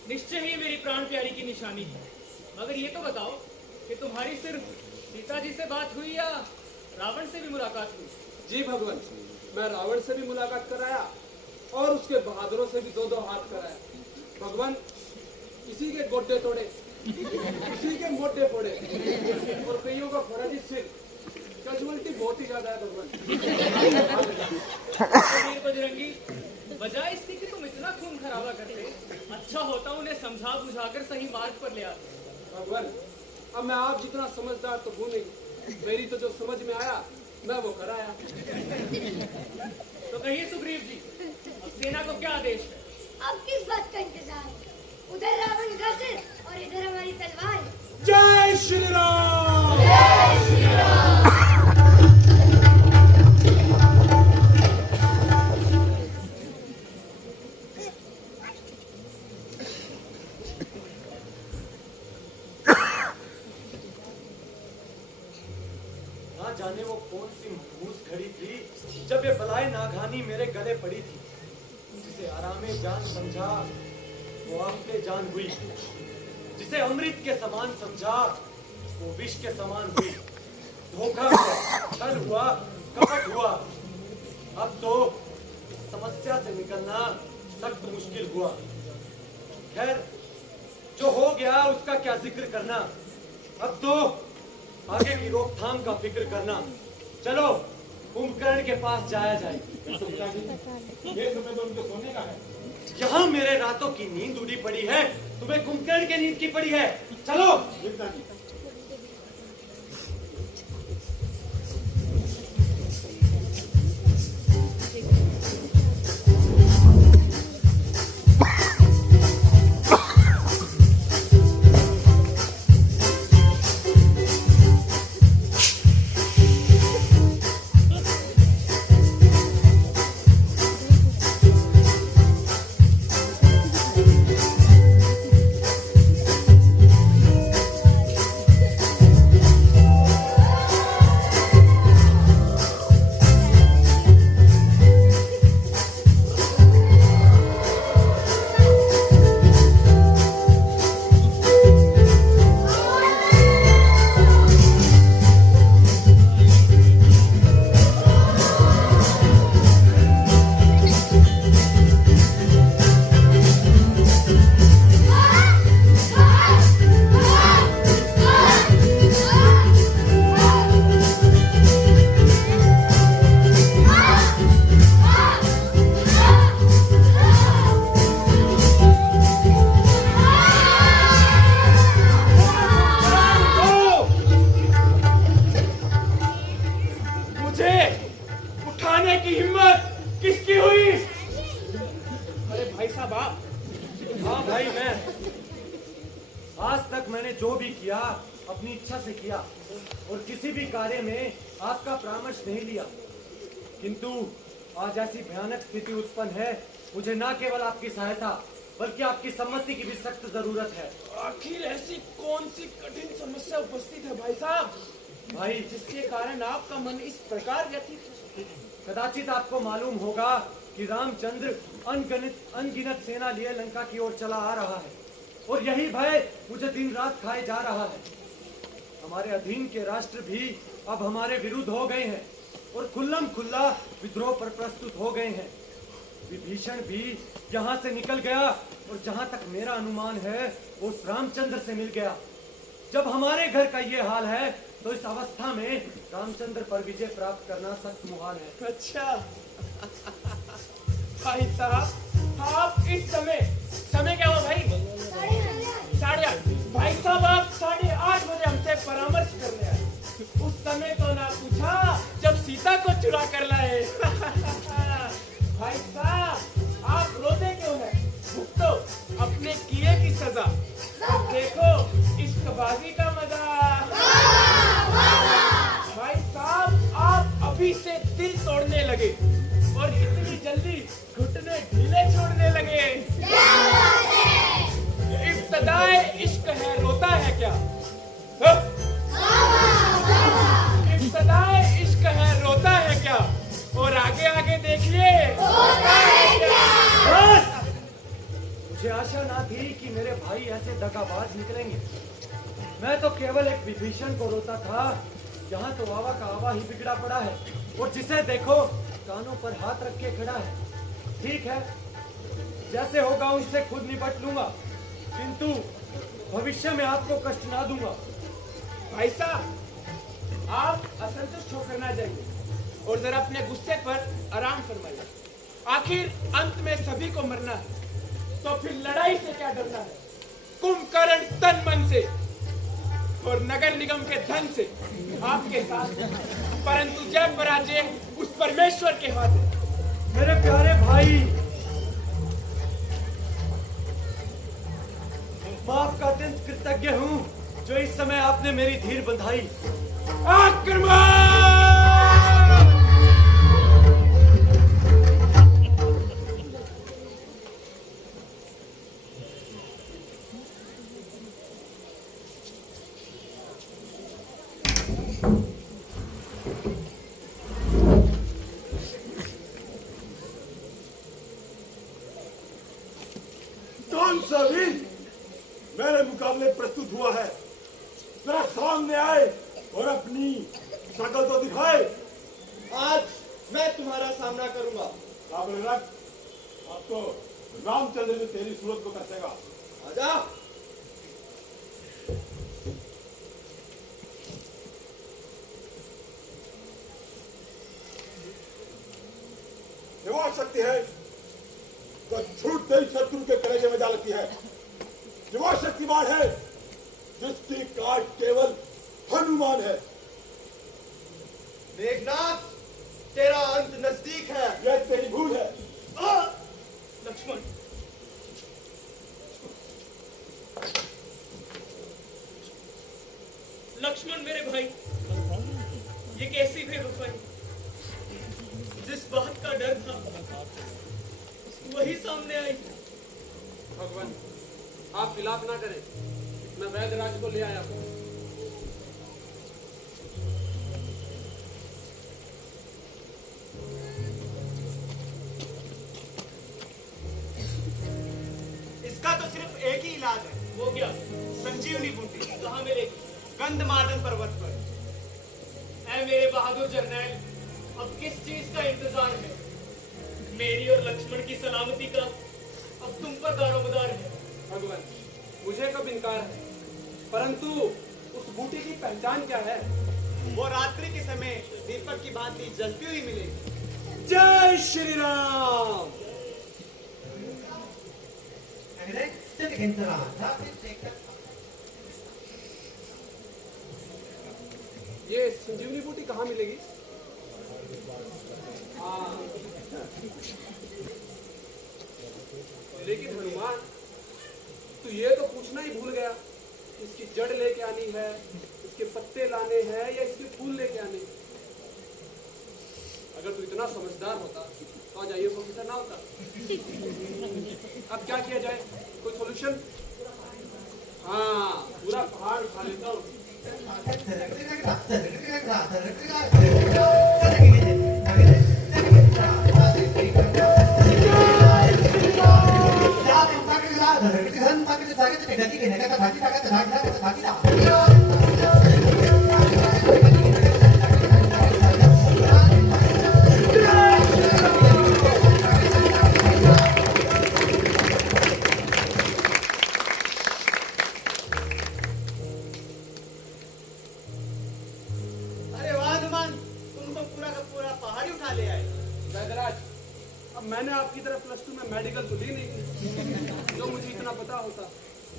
निश्चय ही मेरी प्राण प्यारी की निशानी है। मगर ये तो बताओ कि तुम्हारी सिर्फ सीता जी से बात हुई या रावण से भी मुलाकात हुई? जी भगवान, मैं रावण से भी मुलाकात कराया और उसके बहादुरों से भी दो हाथ कराया। भगवान, किसी के गोड्डे तोड़े, किसी के मोटे फोड़े और कईयों का फोड़ा जी सिर। कैजुअलिटी बहुत ही ज्यादा है भगवान। बजरंगी, बजाय इसके कि तुम इतना खून खराबा करते, अच्छा होता उन्हें समझा बुझाकर सही मार्ग पर ले आते। भगवान, अब मैं आप जितना समझदार तो हूँ नहीं, मेरी तो जो समझ में आया मैं वो कराया। तो कहिए सुग्रीव जी, अब सेना को क्या आदेश है? अब किस बात का इंतजार है? उधर रावण का सिर और इधर हमारी तलवार। जय श्री राम। जय श्री राम। जाने वो कौन सी महबूस घड़ी थी जब ये बलाए नागानी मेरे गले पड़ी थी। जिसे आरामे जान समझा वो आफते जान हुई, जिसे अमृत के समान समझा वो विष के समान हुई। धोखा हुआ, छल हुआ, कपट हुआ। अब तो समस्या से निकलना सख्त मुश्किल हुआ। खैर, जो हो गया उसका क्या जिक्र करना। अब तो आगे की रोकथाम का फिक्र करना। चलो कुंभकर्ण के पास जाया जाए। ये समय तो उनको सोने का है। यहाँ मेरे रातों की नींद उड़ी पड़ी है, तुम्हें कुंभकर्ण की नींद की पड़ी है। चलो। अपनी इच्छा से किया और किसी भी कार्य में आपका परामर्श नहीं लिया, किंतु आज ऐसी भयानक स्थिति उत्पन्न है, मुझे न केवल आपकी सहायता बल्कि आपकी सम्मति की भी सख्त जरूरत है। आखिर ऐसी कौन सी कठिन समस्या उपस्थित है भाई साहब, भाई जिसके कारण आपका मन इस प्रकार व्यथित है? कदाचित आपको मालूम होगा कि रामचंद्र अनगिनत सेना लिए लंका की ओर चला आ रहा है और यही भय मुझे दिन रात खाए जा रहा है। हमारे अधीन के राष्ट्र भी अब हमारे विरुद्ध हो गए हैं और खुल्लम खुल्ला विद्रोह पर प्रस्तुत हो गए हैं। विभीषण भी यहाँ से निकल गया और जहाँ तक मेरा अनुमान है वो उस रामचंद्र से मिल गया। जब हमारे घर का ये हाल है तो इस अवस्था में रामचंद्र पर विजय प्राप्त करना सख्त मुहाल है। अच्छा भाई साहब, आप इस समय क्या हुआ भाई? 8:30। भाई साहब आप 8:30 बजे हमसे परामर्श करने आए, उस समय तो ना पूछा जब सीता को चुरा कर लाए। भाई साहब आप रोते क्यों हैं? भुगतो अपने किए की सजा, अब देखो इश्कबाजी का मजा। भाई साहब आप अभी से दिल तोड़ने लगे और इतनी जल्दी घुटने ढीले छोड़ने लगे। इब्तदाए इश्क है रोता है क्या? इब्तदाए इश्क है रोता है क्या? और आगे आगे देखिए होता है क्या? मुझे आशा ना थी कि मेरे भाई ऐसे दगाबाज निकलेंगे। मैं तो केवल एक विभीषण को रोता था, यहाँ तो आवा का आवा ही बिगड़ा पड़ा है और जिसे देखो कानों पर हाथ रख के खड़ा है। ठीक है, जैसे होगा उससे खुद निपट लूंगा, किंतु भविष्य में आपको कष्ट ना दूंगा। भाई साहब आप असंतुष्ट होकर ना जाइए और जरा अपने गुस्से पर आराम फरमाइए। आखिर अंत में सभी को मरना है, तो फिर लड़ाई से क्या डरना है? कुंभकर्ण तन मन से और नगर निगम के धन से आपके साथ, परंतु जय पराजय उस परमेश्वर के हाथ है। मेरे प्यारे भाई, मैं आपका अत्यंत कृतज्ञ हूँ जो इस समय आपने मेरी धीर बंधाई। आक्रमण! कौन सा भी मेरे मुकाबले प्रस्तुत हुआ है, जरा सामने आए और अपनी शक्ल तो दिखाए। आज मैं तुम्हारा सामना करूंगा। काबिल रख, अब तो रामचंद्र ने तेरी सूरत को कसेगा। आजा। निवास शक्ति है तो झूठ तेरी शत्रु के कलेजे में जा लगती है। युवा शक्तिमान है जिसकी काट केवल हनुमान है। मेघनाथ, तेरा अंत नजदीक है। यह तेरी भूल है। लक्ष्मण, लक्ष्मण मेरे भाई, ये कैसी बेवफाई? जिस बात का डर था वही सामने आई। भगवान आप विलाप ना करें, मैं वैद्यराज को ले आया हूँ। इसका तो सिर्फ एक ही इलाज है। वो क्या? संजीवनी बूटी। कहाँ मिलेगी? गंधमादन पर्वत पर। ऐ मेरे बहादुर जरनैल, अब किस चीज का इंतजार है? मेरी और लक्ष्मण की सलामती का अब तुम पर दारोमदार है। भगवान मुझे कब इनकार है, परंतु उस बूटी की पहचान क्या है? वो रात्रि के समय दीपक की भांति जलती हुई मिलेगी। जय श्री राम। ये संजीवनी बूटी कहाँ मिलेगी? लेकिन हनुमान, तू ये तो पूछना ही भूल गया, इसकी जड़ लेके आनी है, आने हैं या इसके फूल लेके आने हैं? अगर तू इतना समझदार होता तो आज आईएएस ऑफिसर ना होता। अब क्या किया जाए, कोई सॉल्यूशन? हाँ, पूरा पहाड़ उठा लेता हूँ। अरे वाह हनुमान, तुम तो पूरा का पूरा पहाड़ ही उठा ले आए। वैदराज, अब मैंने आपकी तरह +2 में मेडिकल तो ली नहीं थी, जो मुझे इतना पता होता।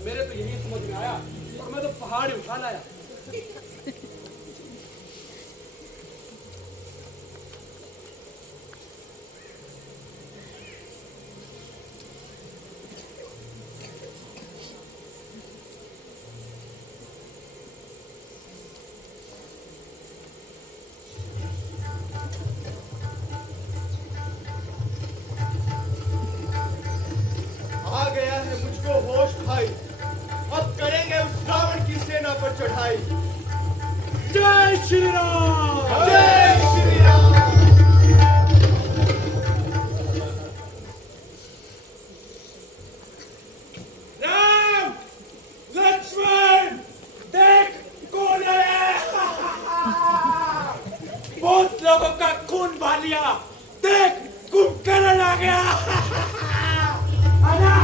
मेरे तो यही समझ में आया और मैं तो पहाड़ ही उठा लाया। आ गया है मुझको होश भाई, अब करेंगे उस रावण की सेना पर चढ़ाई। जय श्री राम, जय श्री राम। राम, लक्ष्मण, देख कौन आया। बहुत लोगों का खून बहा लिया, देख कुंभकर्ण आ गया। आना।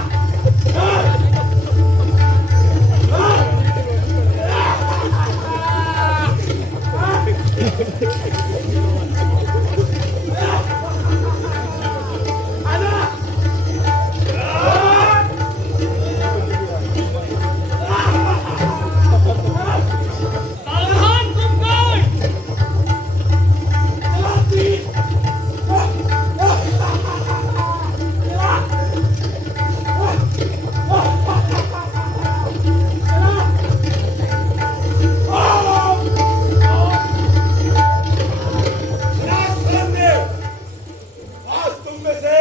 सावधान कुंभकर्ण! आज तुम में से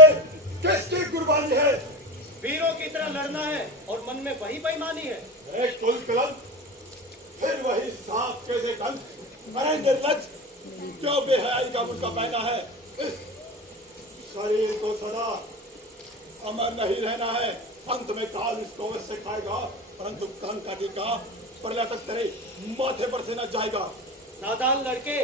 किसकी कुर्बानी है? वीरों की तरह लड़ना है और मन में वही बेईमानी है। एक कुल कलम, फिर वही सांप जैसे गंध। अरे निर्लज, क्यों बेहयाई का मुल्का पहना है? इस शरीर को सदा अमर नहीं रहना है। अंत में काल इसको अवश्य खाएगा, परंतु कान का टीका प्रलय तक तेरे माथे पर से न जाएगा। नादान लड़के,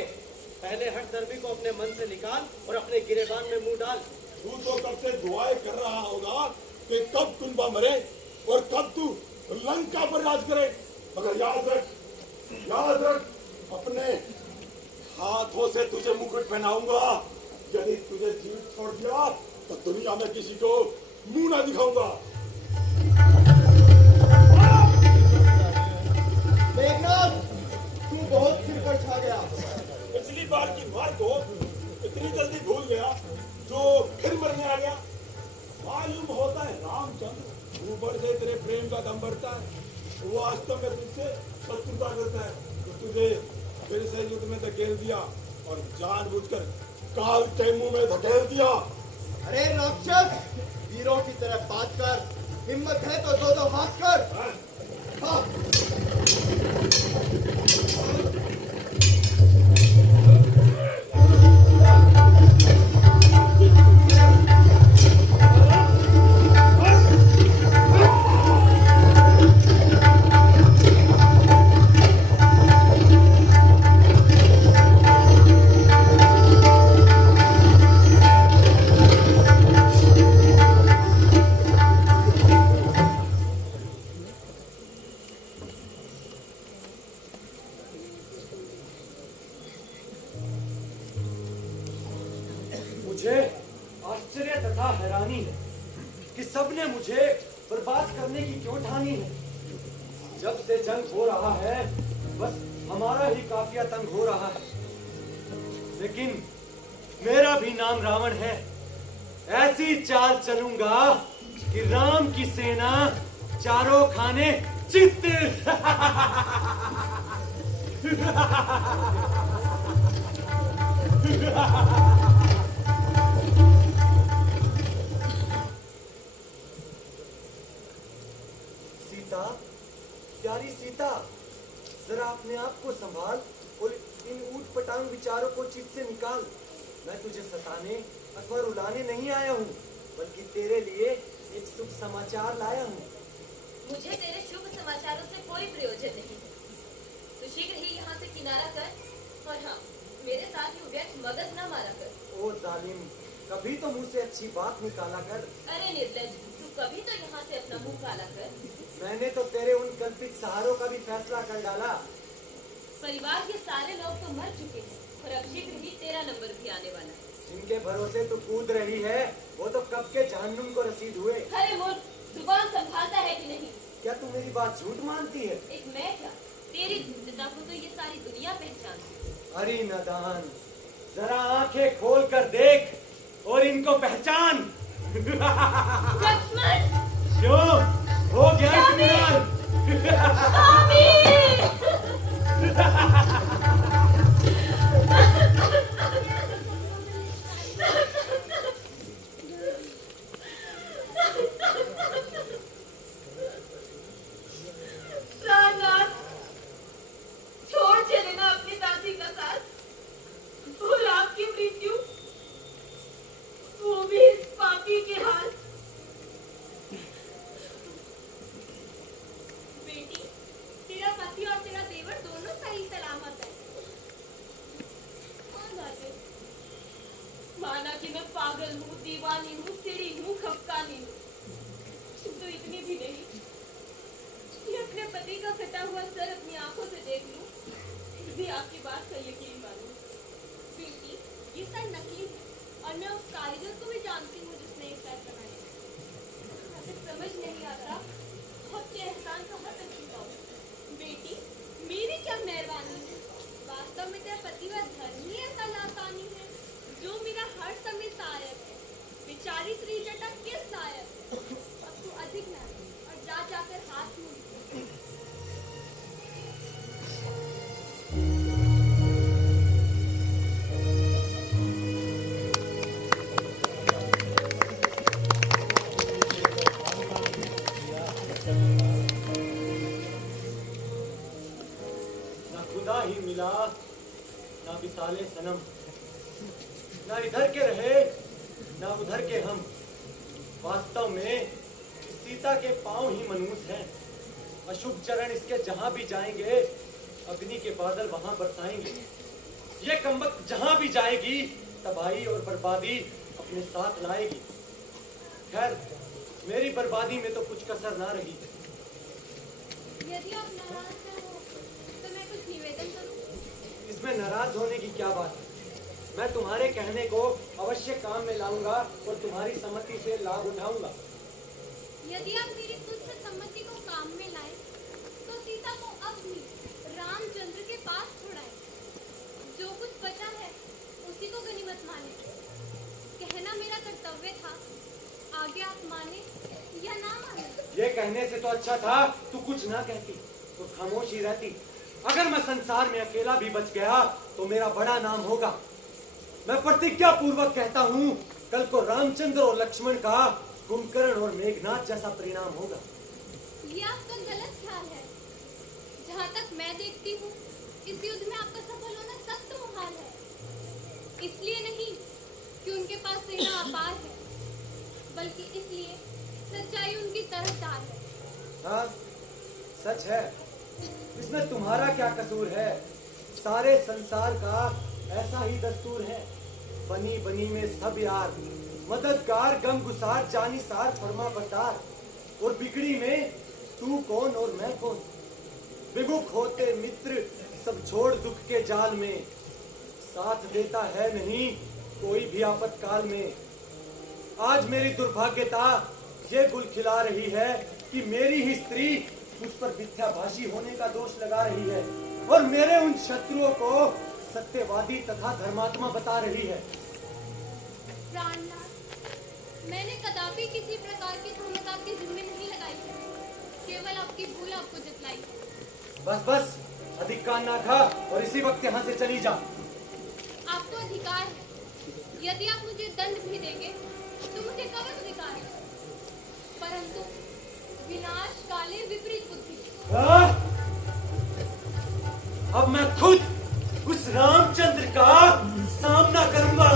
पहले हट दर्बी को अपने मन से निकाल और अपने गिरेबान में मुंह डाल। तू तो कब से दुआएं कर रहा होगा कि कब कुंभा मरे और कब तू लंका पर राज करे। मगर याद रख, अपने हाथों से तुझे मुकुट पहनाऊंगा। यदि तुझे जीवित छोड़ दिया तो दुनिया में किसी को मुंह न दिखाऊंगा। मेघनाथ, तू बहुत सिर पर छा गया। पिछली बार की मार को इतनी जल्दी भूल गया जो फिर मरने आ गया। मालूम होता है रामचंद्र ऊपर से तेरे प्रेम का दम बढ़ता है, वो वास्तव में तुझसे शत्रुता करता है। तो तुझे फिर से युद्ध में धकेल दिया और जानबूझकर काल के मुंह में धकेल दिया। अरे राक्षस, वीरों की तरह बात कर। हिम्मत है तो दो हाथ कर। हाँ। मुझे आश्चर्य तथा हैरानी है कि सबने मुझे बर्बाद करने की क्यों ठानी है। जब से जंग हो रहा है बस हमारा ही काफिया तंग हो रहा है, लेकिन मेरा भी नाम रावण है। ऐसी चाल चलूंगा कि राम की सेना चारों खाने चित। सीता, प्यारी सीता, जरा अपने आप को संभाल और इन ऊट पटांग विचारों को चित्त से निकाल। मैं तुझे सताने अथवा रुलाने नहीं आया हूँ, बल्कि तेरे लिए एक शुभ समाचार लाया हूँ। मुझे तेरे शुभ समाचारों से कोई प्रयोजन नहीं है। तो शीघ्र ही यहाँ से किनारा कर और हाँ, मेरे साथ ही व्यर्थ मगज न मारा कर। ओ जालिम, कभी तो मुंह से अच्छी बात निकाला कर। अरे निर्लज, तू कभी तो यहाँ से अपना मुंह काला कर। मैंने तो तेरे उन कल्पित सहारों का भी फैसला कर डाला। परिवार के सारे लोग तो मर चुके हैं और अब शीघ्र ही तेरा नंबर भी आने वाला है। जिनके भरोसे तू कूद रही है, वो तो कब के जहन्नुम को रसीद हुए। अरे मूर्ख, जुबान संभालता है कि नहीं? क्या तू मेरी बात झूठ मानती है? एक मैं क्या, तेरी धूर्तता को तो ये सारी दुनिया पहचानती है। अरे नादान, जरा आंखें खोल कर देख और इनको पहचान। लक्ष्मण! क्यों हो गया इत्मीनान? छोड़ चले ना अपनी दासी का साथ और आपकी मृत्यु, वो भी इस पापी के हाथ। बेटी, तेरा पति और तेरा देवर दोनों सही सलामत है। हाँ दादी, माना कि मैं पागल हूँ, दीवानी हूँ, सिड़ी हूँ, खपकानी हूँ, तो इतनी भी नहीं कि अपने पति का कटा हुआ सर अपनी आंखों से देख लूं, फिर भी आपकी बात का यकीन मानूं। बेटी, ये सर नकली है और मैं उस कारीगर को भी जानती हूँ जिसने ये सर बनाया। मुझे समझ नहीं आता आपके एहसान कहाँ तक चुकाऊं। बेटी, मेरी क्या मेहरबानी है? वास्तव में तेरा पतिव्रत धर्म ही ऐसा लासानी है जो मेरा हर समय सहायक है। बेचारी त्रिजटा किस लायक? अब तू अधिक न और जा जाकर हाथ मुंह ना खुदा ही मिला, ना विसाले सनम, ना इधर के रहे ना उधर के हम। वास्तव में सीता के पांव ही मनूस हैं। अशुभ चरण इसके जहां भी जाएंगे, अग्नि के बादल वहां बरसाएंगे। ये कमबख्त जहां भी जाएगी, तबाही और बर्बादी अपने साथ लाएगी। खैर, मेरी बर्बादी में तो कुछ कसर ना रही। यदि आप नाराज न हो तो मैं कुछ निवेदन करूं? इसमें नाराज होने की क्या बात है? मैं तुम्हारे कहने को अवश्य काम में लाऊंगा और तुम्हारी सम्मति से लाभ उठाऊंगा। यदि आप मेरी तुच्छ सम्मति को काम में लाए तो सीता को अपनी रामचंद्र के पास छोड़ाए। जो कुछ बचा है उसी को गनीमत माने। कहना मेरा कर्तव्य था, आगे आप माने या ना माने। ये कहने से तो अच्छा था तू कुछ ना कहती, तो खामोश ही रहती। अगर मैं संसार में अकेला भी बच गया तो मेरा बड़ा नाम होगा। मैं प्रतिज्ञा पूर्वक कहता हूँ, कल को रामचंद्र और लक्ष्मण का कुंभकर्ण और मेघनाथ जैसा परिणाम होगा। ये आपका गलत ख्याल है। जहाँ तक मैं देखती हूँ, इस युद्ध में आपका सफल होना सख्त मुहाल है। इसलिए नहीं कि उनके पास सेना अपार है, बल्कि इसलिए सच्चाई उनकी तरफदार है। हाँ, सच है। इसमें तुम्हारा क्या कसूर है? सारे संसार का ऐसा ही दस्तूर है। बनी बनी में सब यार, मददगार गमगुसार जानिसार फरमा बरदार। और बिगड़ी में तू कौन और मैं कौन? विमुख होते मित्र सब छोड़ दुख के जाल में। साथ देता है नहीं कोई भी आपातकाल में। आज मेरी दुर्भाग्यता ये गुल खिला रही है कि मेरी ही स्त्री मुझ पर मिथ्याभाषी होने का दोष लगा रही है और मेरे उन शत्रुओं को सत्यवादी तथा धर्मात्मा बता रही है। प्राणनाथ, मैंने कदापि किसी प्रकार की धमक आपके जिम्मे नहीं लगाई है। केवल आपकी भूल आपको जतलाई है। बस बस, अधिक कान ना खा और इसी वक्त यहाँ से चली जा। आपको अधिकार है, यदि आप मुझे दंड भी देंगे तो मुझे कवच अधिकार है, परंतु विनाश काले विपरीत बुद्धि। अब मैं खुद उस रामचंद्र का सामना करूंगा।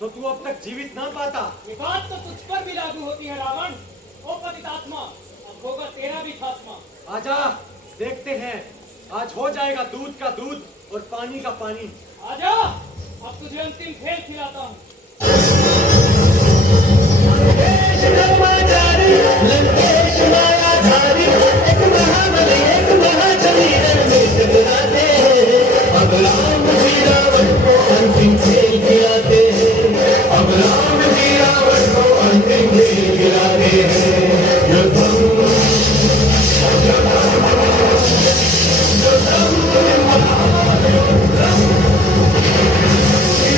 तो तू अब तक जीवित ना पाता। ये बात तो तुझ पर भी लागू होती है रावण। ओ पतितात्मा, अब होगा तेरा भी खात्मा। आजा, देखते हैं आज हो जाएगा दूध का दूध और पानी का पानी। आजा, अब तुझे अंतिम खेल खिलाता हूँ। अब राम जी रावण को अंतिम खेल खिलाते हैं। अब राम जी रावण को अंतिम खेल खिलाते हैं। युद्धम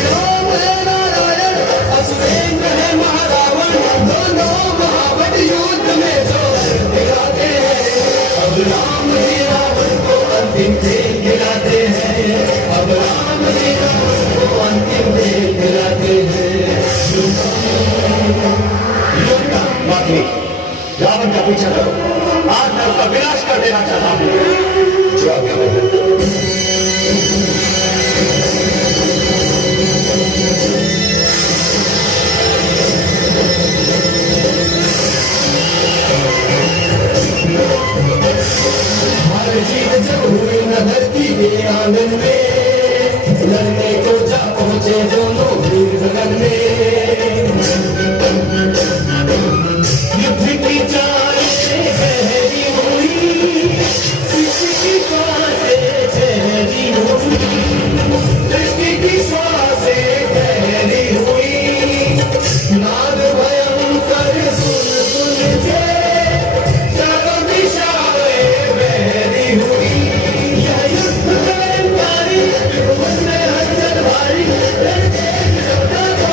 राम है नारायण, असुरेंद्र है महारावण, दोनों महाबली युद्ध में जो दिखाते हैं। अब राम जी रावण को अंतिम खेल खिलाते हैं। अब राम जी रावण को अंतिम खेल खिलाते हैं। बाकी रावण का पीछा करो, आज मैं उसका विनाश कर देना चाहता हूँ। जो आज्ञा है। हर जीत जब हुई न धरती के आंगन में, लड़ने को जा पहुंचे दोनों वीर गगन में। युद्ध की चाल से गहरी हुई, सृष्टि की श्वासें ठहरी हुई, सृष्टि की श्वासें ठहरी हुई। नाद भयंकर सुन सुन के चारों दिशाएं बहरी हुई। यह युद्ध भयंकारी, मन में हलचल भारी, लड़के की सपना को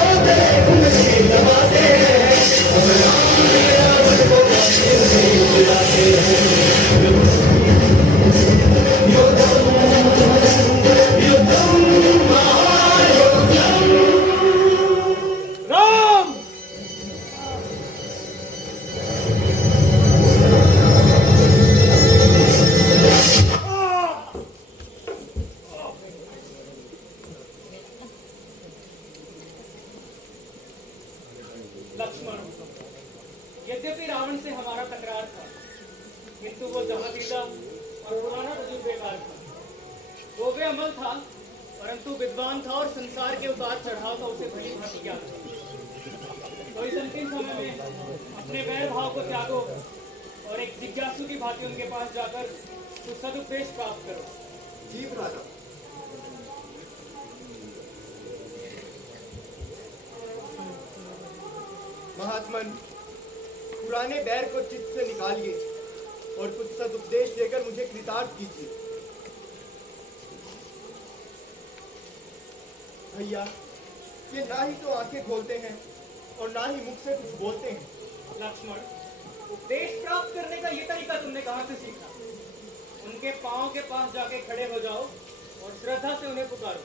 वो वे अमल था, परंतु विद्वान था और संसार के उतार चढ़ाव का उसे भली भांति ज्ञात था। तो इस अंतिम समय में अपने वैर भाव को त्यागो और एक जिज्ञासु की भांति उनके पास जाकर कुछ सदुपदेश प्राप्त करो। जी राजा। महात्मन, पुराने बैर को चित्त से निकालिए और कुछ सदुपदेश देकर मुझे कृतार्थ कीजिए। भैया, ये ना ही तो आंखें खोलते हैं और ना ही मुख से कुछ बोलते हैं। लक्ष्मण, उपदेश प्राप्त करने का ये तरीका तुमने कहाँ से सीखा? उनके पांव के पास जाके खड़े हो जाओ और श्रद्धा से उन्हें पुकारो।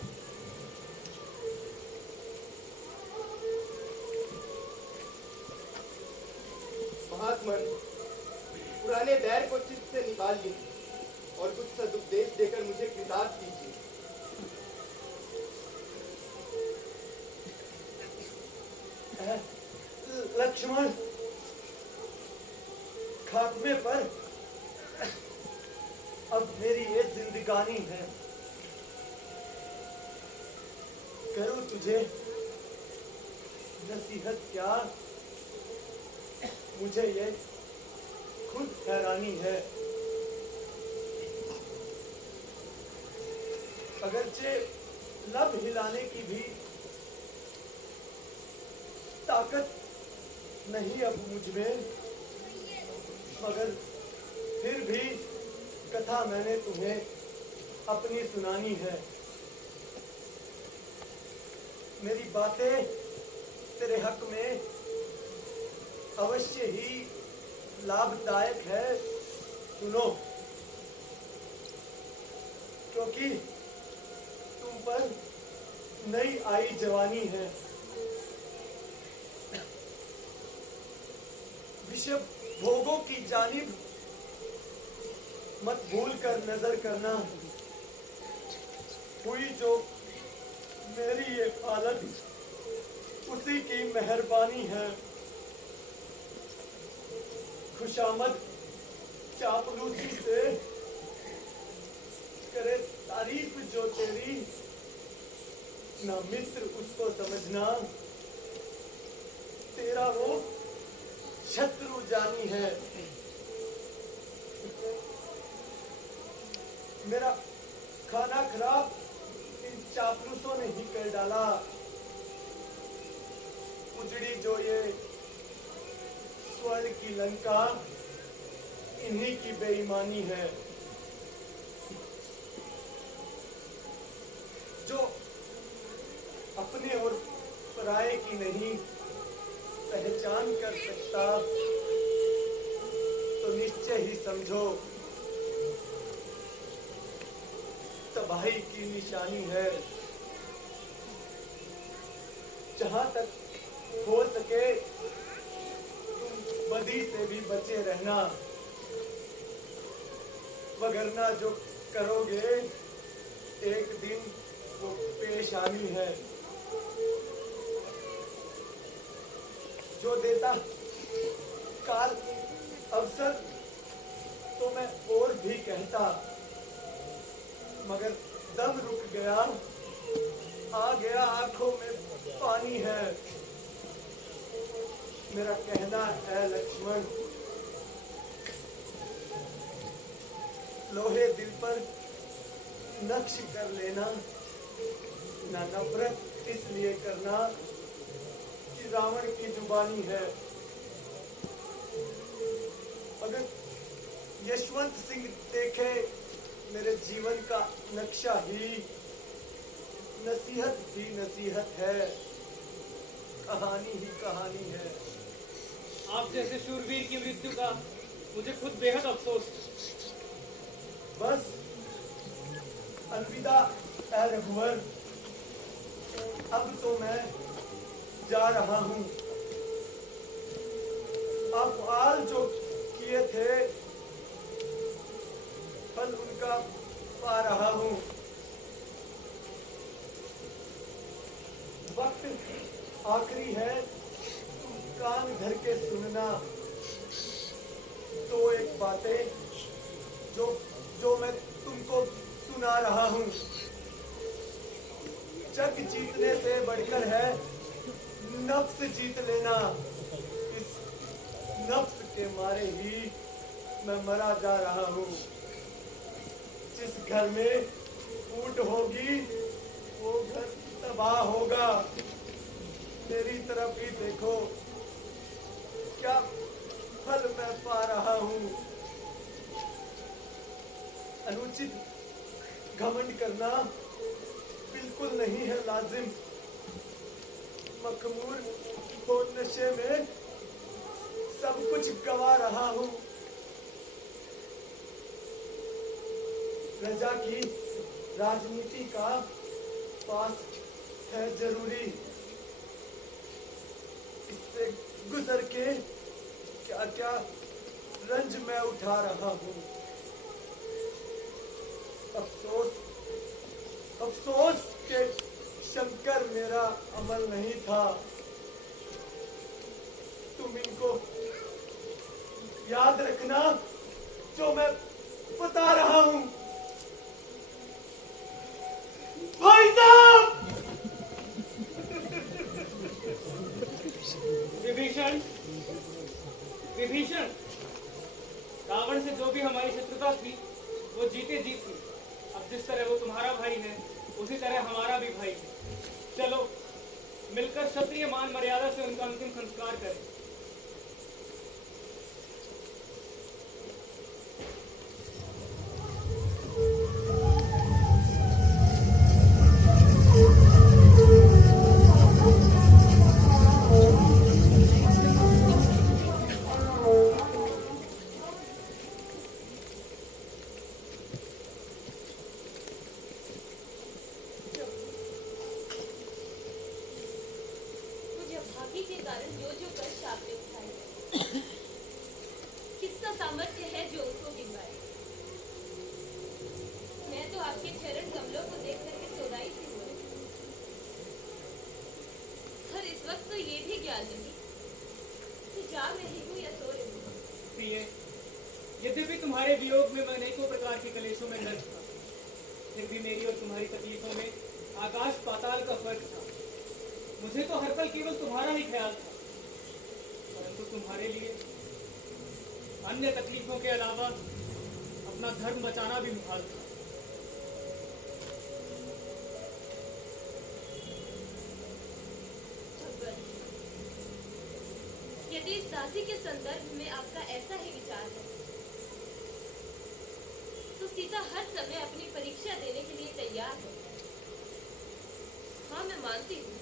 महात्मन, पुराने बैर को चित्त से निकालिए और कुछ सदुपदेश देकर मुझे कृतार्थ कीजिए। लक्ष्मण, खात्मे पर अब मेरी ये जिंदगानी है। करूं तुझे नसीहत क्या, मुझे ये खुद हैरानी है। अगरचे लब हिलाने की भी ताकत नहीं अब मुझ में, मगर फिर भी कथा मैंने तुम्हें अपनी सुनानी है। मेरी बातें तेरे हक में अवश्य ही लाभदायक है, सुनो। क्योंकि तुम पर नई आई जवानी है। विषय भोगों की जानिब मत भूल कर नजर करना। हुई जो मेरी ये हालत उसी की मेहरबानी है। खुशामद चापलूसी से करे तारीफ जो तेरी, ना मित्र उसको समझना, तेरा वो शत्रु जानी है। मेरा खाना खराब इन चापलूसों ने ही कर डाला। उजड़ी जो ये स्वर्ण की लंका, इन्हीं की बेईमानी है। जो अपने और पराये की नहीं पहचान कर सकता, तो निश्चय ही समझो तबाही की निशानी है। जहां तक हो सके बदी से भी बचे रहना, वगरना जो करोगे एक दिन वो पेशानी है। जो देता काल अवसर तो मैं और भी कहता, मगर दम रुक गया, आ गया आंखों में पानी है। मेरा कहना है लक्ष्मण, लोहे दिल पर नक्श कर लेना, ना नफरत इसलिए करना कि रावण की जुबानी है। अगर यशवंत सिंह देखे मेरे जीवन का नक्शा ही, नसीहत भी नसीहत है, कहानी ही कहानी है। आप जैसे शूरवीर की मृत्यु का मुझे खुद बेहद अफसोस है। बस अलविदा ऐ रघुवर, अब तो मैं जा रहा हूँ। अफ़आल जो किए थे फल उनका पा रहा हूँ। वक्त आखिरी है, कान धर के सुनना। तो एक बातें जो मैं तुमको सुना रहा हूँ। हक जीतने से बढ़कर है नफ्स जीत लेना। इस नफ्स के मारे ही मैं मरा जा रहा हूँ। जिस घर में फूट होगी वो घर तबाह होगा। मेरी तरफ ही देखो, क्या फल मैं पा रहा हूँ। अनुचित घमंड करना बिल्कुल नहीं है लाजिम। मखमूर हो नशे में सब कुछ गवा रहा हूँ। प्रजा की राजनीति का पास है जरूरी। इससे गुजर के क्या क्या रंज मैं उठा रहा हूँ। अफसोस अफसोस के शंकर मेरा अमल नहीं था। तुम इनको याद रखना जो मैं बता रहा हूँ। भाई साहब! विभीषण, विभीषण, रावण से जो भी हमारी शत्रुता थी वो जीते जीत थी। अब जिस तरह वो तुम्हारा भाई है उसी तरह हमारा भी भाई है। चलो मिलकर क्षत्रिय मान मर्यादा से उनका अंतिम संस्कार करें। भाग्य के कारण जो जो कष्ट आपने उठाए, किसका सामर्थ्य है जो उनको गिनवाए। मैं तो आपके चरण कमलों को देख करके सोनाई सी हूँ। पर इस वक्त तो ये भी ज्ञान नहीं कि जाग रही हूँ या सो रही हूँ। प्रिय, यद्यपि तुम्हारे वियोग में मैं अनेकों प्रकार के कलेशों में दर्द था, फिर भी मेरी और तुम्हारी तकलीफों में आकाश पाताल का फर्क था। मुझे तो हर पल केवल तुम्हारा ही ख्याल था, परंतु तुम्हारे लिए अन्य तकलीफों के अलावा अपना धर्म बचाना भी मुहाल था। यदि इस दासी के संदर्भ में आपका ऐसा ही विचार है, तो सीता हर समय अपनी परीक्षा देने के लिए तैयार है। हाँ, मैं मानती हूँ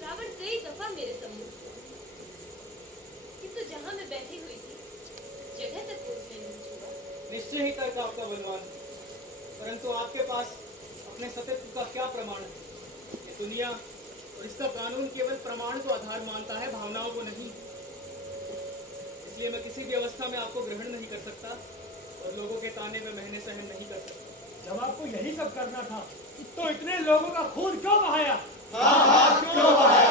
रावण कई दफा मेरे सम्मुख, किंतु जहाँ मैं बैठी हुई थी जगह तक उसने नहीं छुआ। निश्चय ही तर्क आपका बलवान है, परंतु आपके पास अपने सत्यत्व का क्या प्रमाण है? ये दुनिया और इसका कानून केवल प्रमाण को आधार मानता है, भावनाओं को नहीं। इसलिए मैं किसी भी अवस्था में आपको ग्रहण नहीं कर सकता और लोगों के ताने में महने सहन नहीं कर सकता। जब आपको यही सब करना था तो इतने लोगों का खून क्यों बहाया? क्यों बहाया?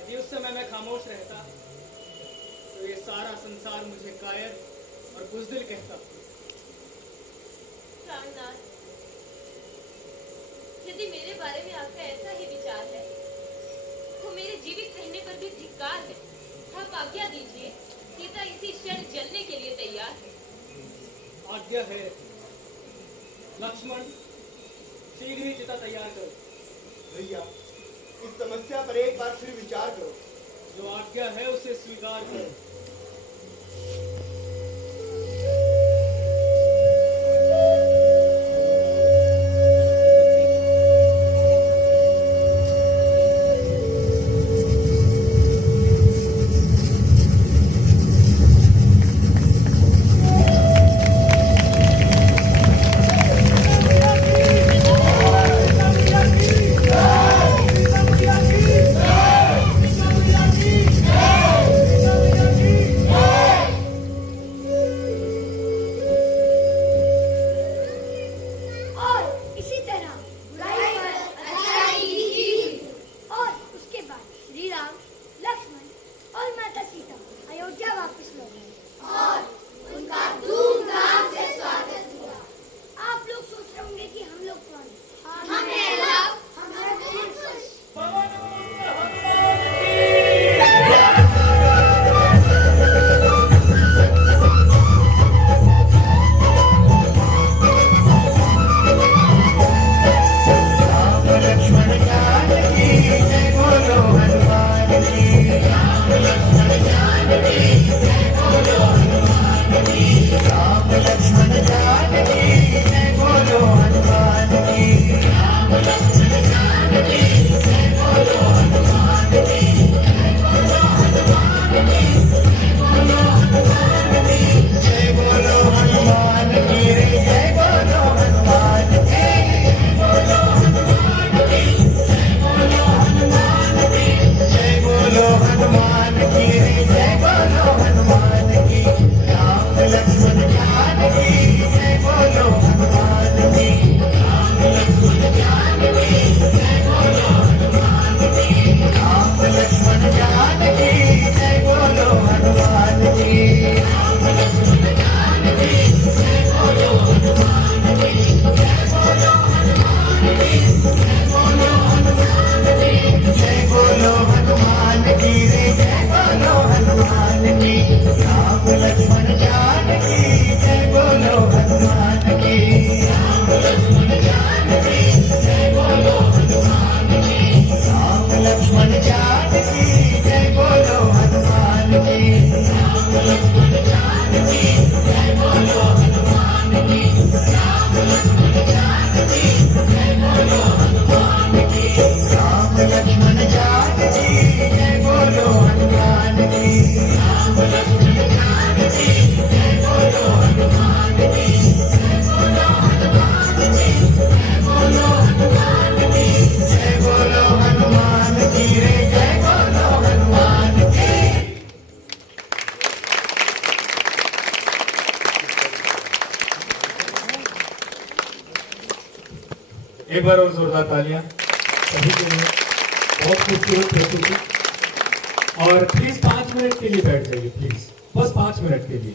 यदि उस समय मैं खामोश रहता तो ये सारा संसार मुझे कायर और बुज़दिल कहता। प्राणनाथ, यदि मेरे बारे में आपका ऐसा ही विचार है तो मेरे जीवित रहने पर भी धिक्कार है। आप आज्ञा दीजिए, सीता इसी क्षण जलने के लिए तैयार है। आज्ञा है। लक्ष्मण, शीघ्र ही चिता तैयार करो। भैया, इस समस्या पर एक बार फिर विचार करो। जो आज्ञा है उसे स्वीकार करो। एक बार और जोरदार तालियां सभी के लिए। बहुत खूबसूरत प्रस्तुति। और प्लीज 5 मिनट के लिए बैठ जाइए, प्लीज, बस 5 मिनट के लिए।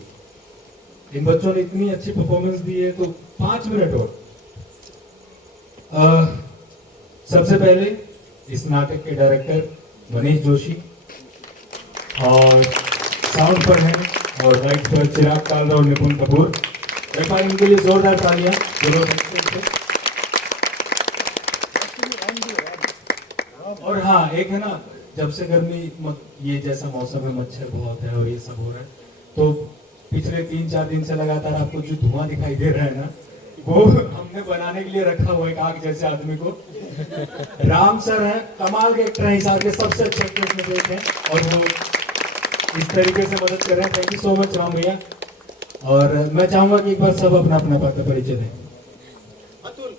इन बच्चों ने इतनी अच्छी परफॉर्मेंस दी है तो 5 मिनट और। सबसे पहले इस नाटक के डायरेक्टर मनीष जोशी, और साउंड पर हैं और लाइट पर चिराग कालरा और निपुण कपूर। एक बार इनके लिए जोरदार तालियां दोनों डायरेक्टर से। और हाँ, एक है ना, जब से गर्मी ये जैसा मौसम है, मच्छर बहुत है और ये सब हो रहा है, तो पिछले 3-4 दिन से लगातार आपको जो धुआं दिखाई दे रहा है ना, वो हमने बनाने के लिए रखा हुआ है एक आग जैसे आदमी को। राम सर हैं, कमाल के एक्टर हैं, इस आग के सबसे अच्छे एक्टर्स में से एक हैं, और वो इस तरीके से मदद कर रहे हैं। Thank you so much Ram भैया। और मैं चाहूंगा कि एक बार सब अपना अपना परिचय दें। अतुल,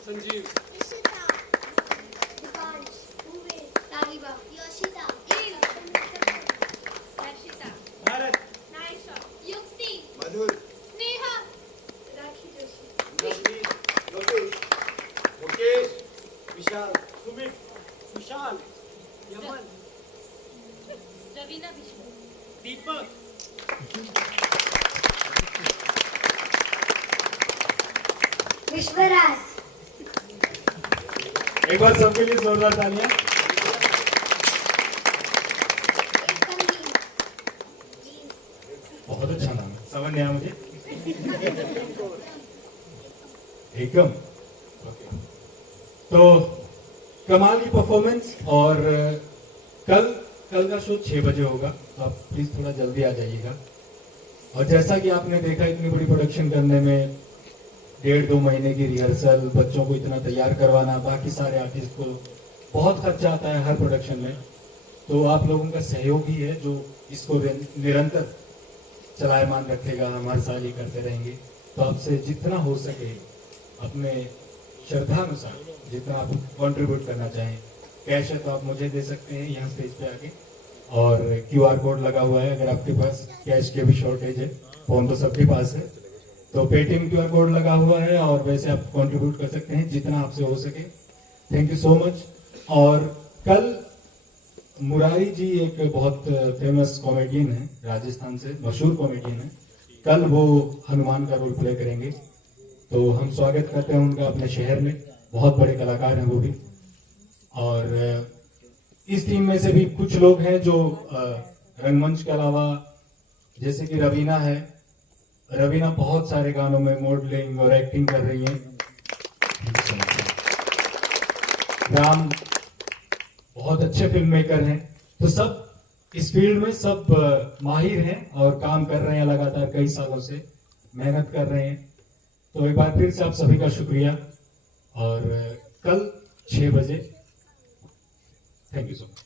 संजीव, भारत, युक्ति, मधुर, स्नेहा, राखी जोशी, लोकेश, मुकेश, विशाल, सुमित, विशाल, यमन, रवीना विश्व, दीपक, विश्वराज। एक बार सबके लिए जोरदार तालियां। बहुत अच्छा नाम है, समझ नहीं आया मुझे। एकम। तो कमाल की परफॉर्मेंस। और कल का शो 6 बजे होगा, तो आप प्लीज थोड़ा जल्दी आ जाइएगा। और जैसा कि आपने देखा, इतनी बड़ी प्रोडक्शन करने में 1.5-2 महीने की रिहर्सल, बच्चों को इतना तैयार करवाना, बाकी सारे आर्टिस्ट को बहुत खर्चा आता है हर प्रोडक्शन में। तो आप लोगों का सहयोग ही है जो इसको निरंतर चलायमान रखेगा। हम हर साल ये करते रहेंगे। तो आपसे जितना हो सके अपने श्रद्धानुसार जितना आप कंट्रीब्यूट करना चाहें, कैश है तो आप मुझे दे सकते हैं यहाँ स्टेज पे आके, और QR कोड लगा हुआ है। अगर आपके पास कैश के भी शॉर्टेज है, फोन तो सबके पास है, तो पेटीएम QR कोड लगा हुआ है, और वैसे आप कंट्रीब्यूट कर सकते हैं जितना आपसे हो सके। Thank you so much. और कल मुरारी जी एक बहुत फेमस कॉमेडियन है, राजस्थान से मशहूर कॉमेडियन है, कल वो हनुमान का रोल प्ले करेंगे। तो हम स्वागत करते हैं उनका अपने शहर में। बहुत बड़े कलाकार हैं वो भी। और इस टीम में से भी कुछ लोग हैं जो रंगमंच के अलावा, जैसे कि रवीना है, रवीना बहुत सारे गानों में मॉडलिंग और एक्टिंग कर रही हैं। राम बहुत अच्छे फिल्म मेकर हैं। तो सब इस फील्ड में सब माहिर हैं और काम कर रहे हैं लगातार, कई सालों से मेहनत कर रहे हैं। तो एक बार फिर से आप सभी का शुक्रिया। और कल 6 बजे। Thank you so much.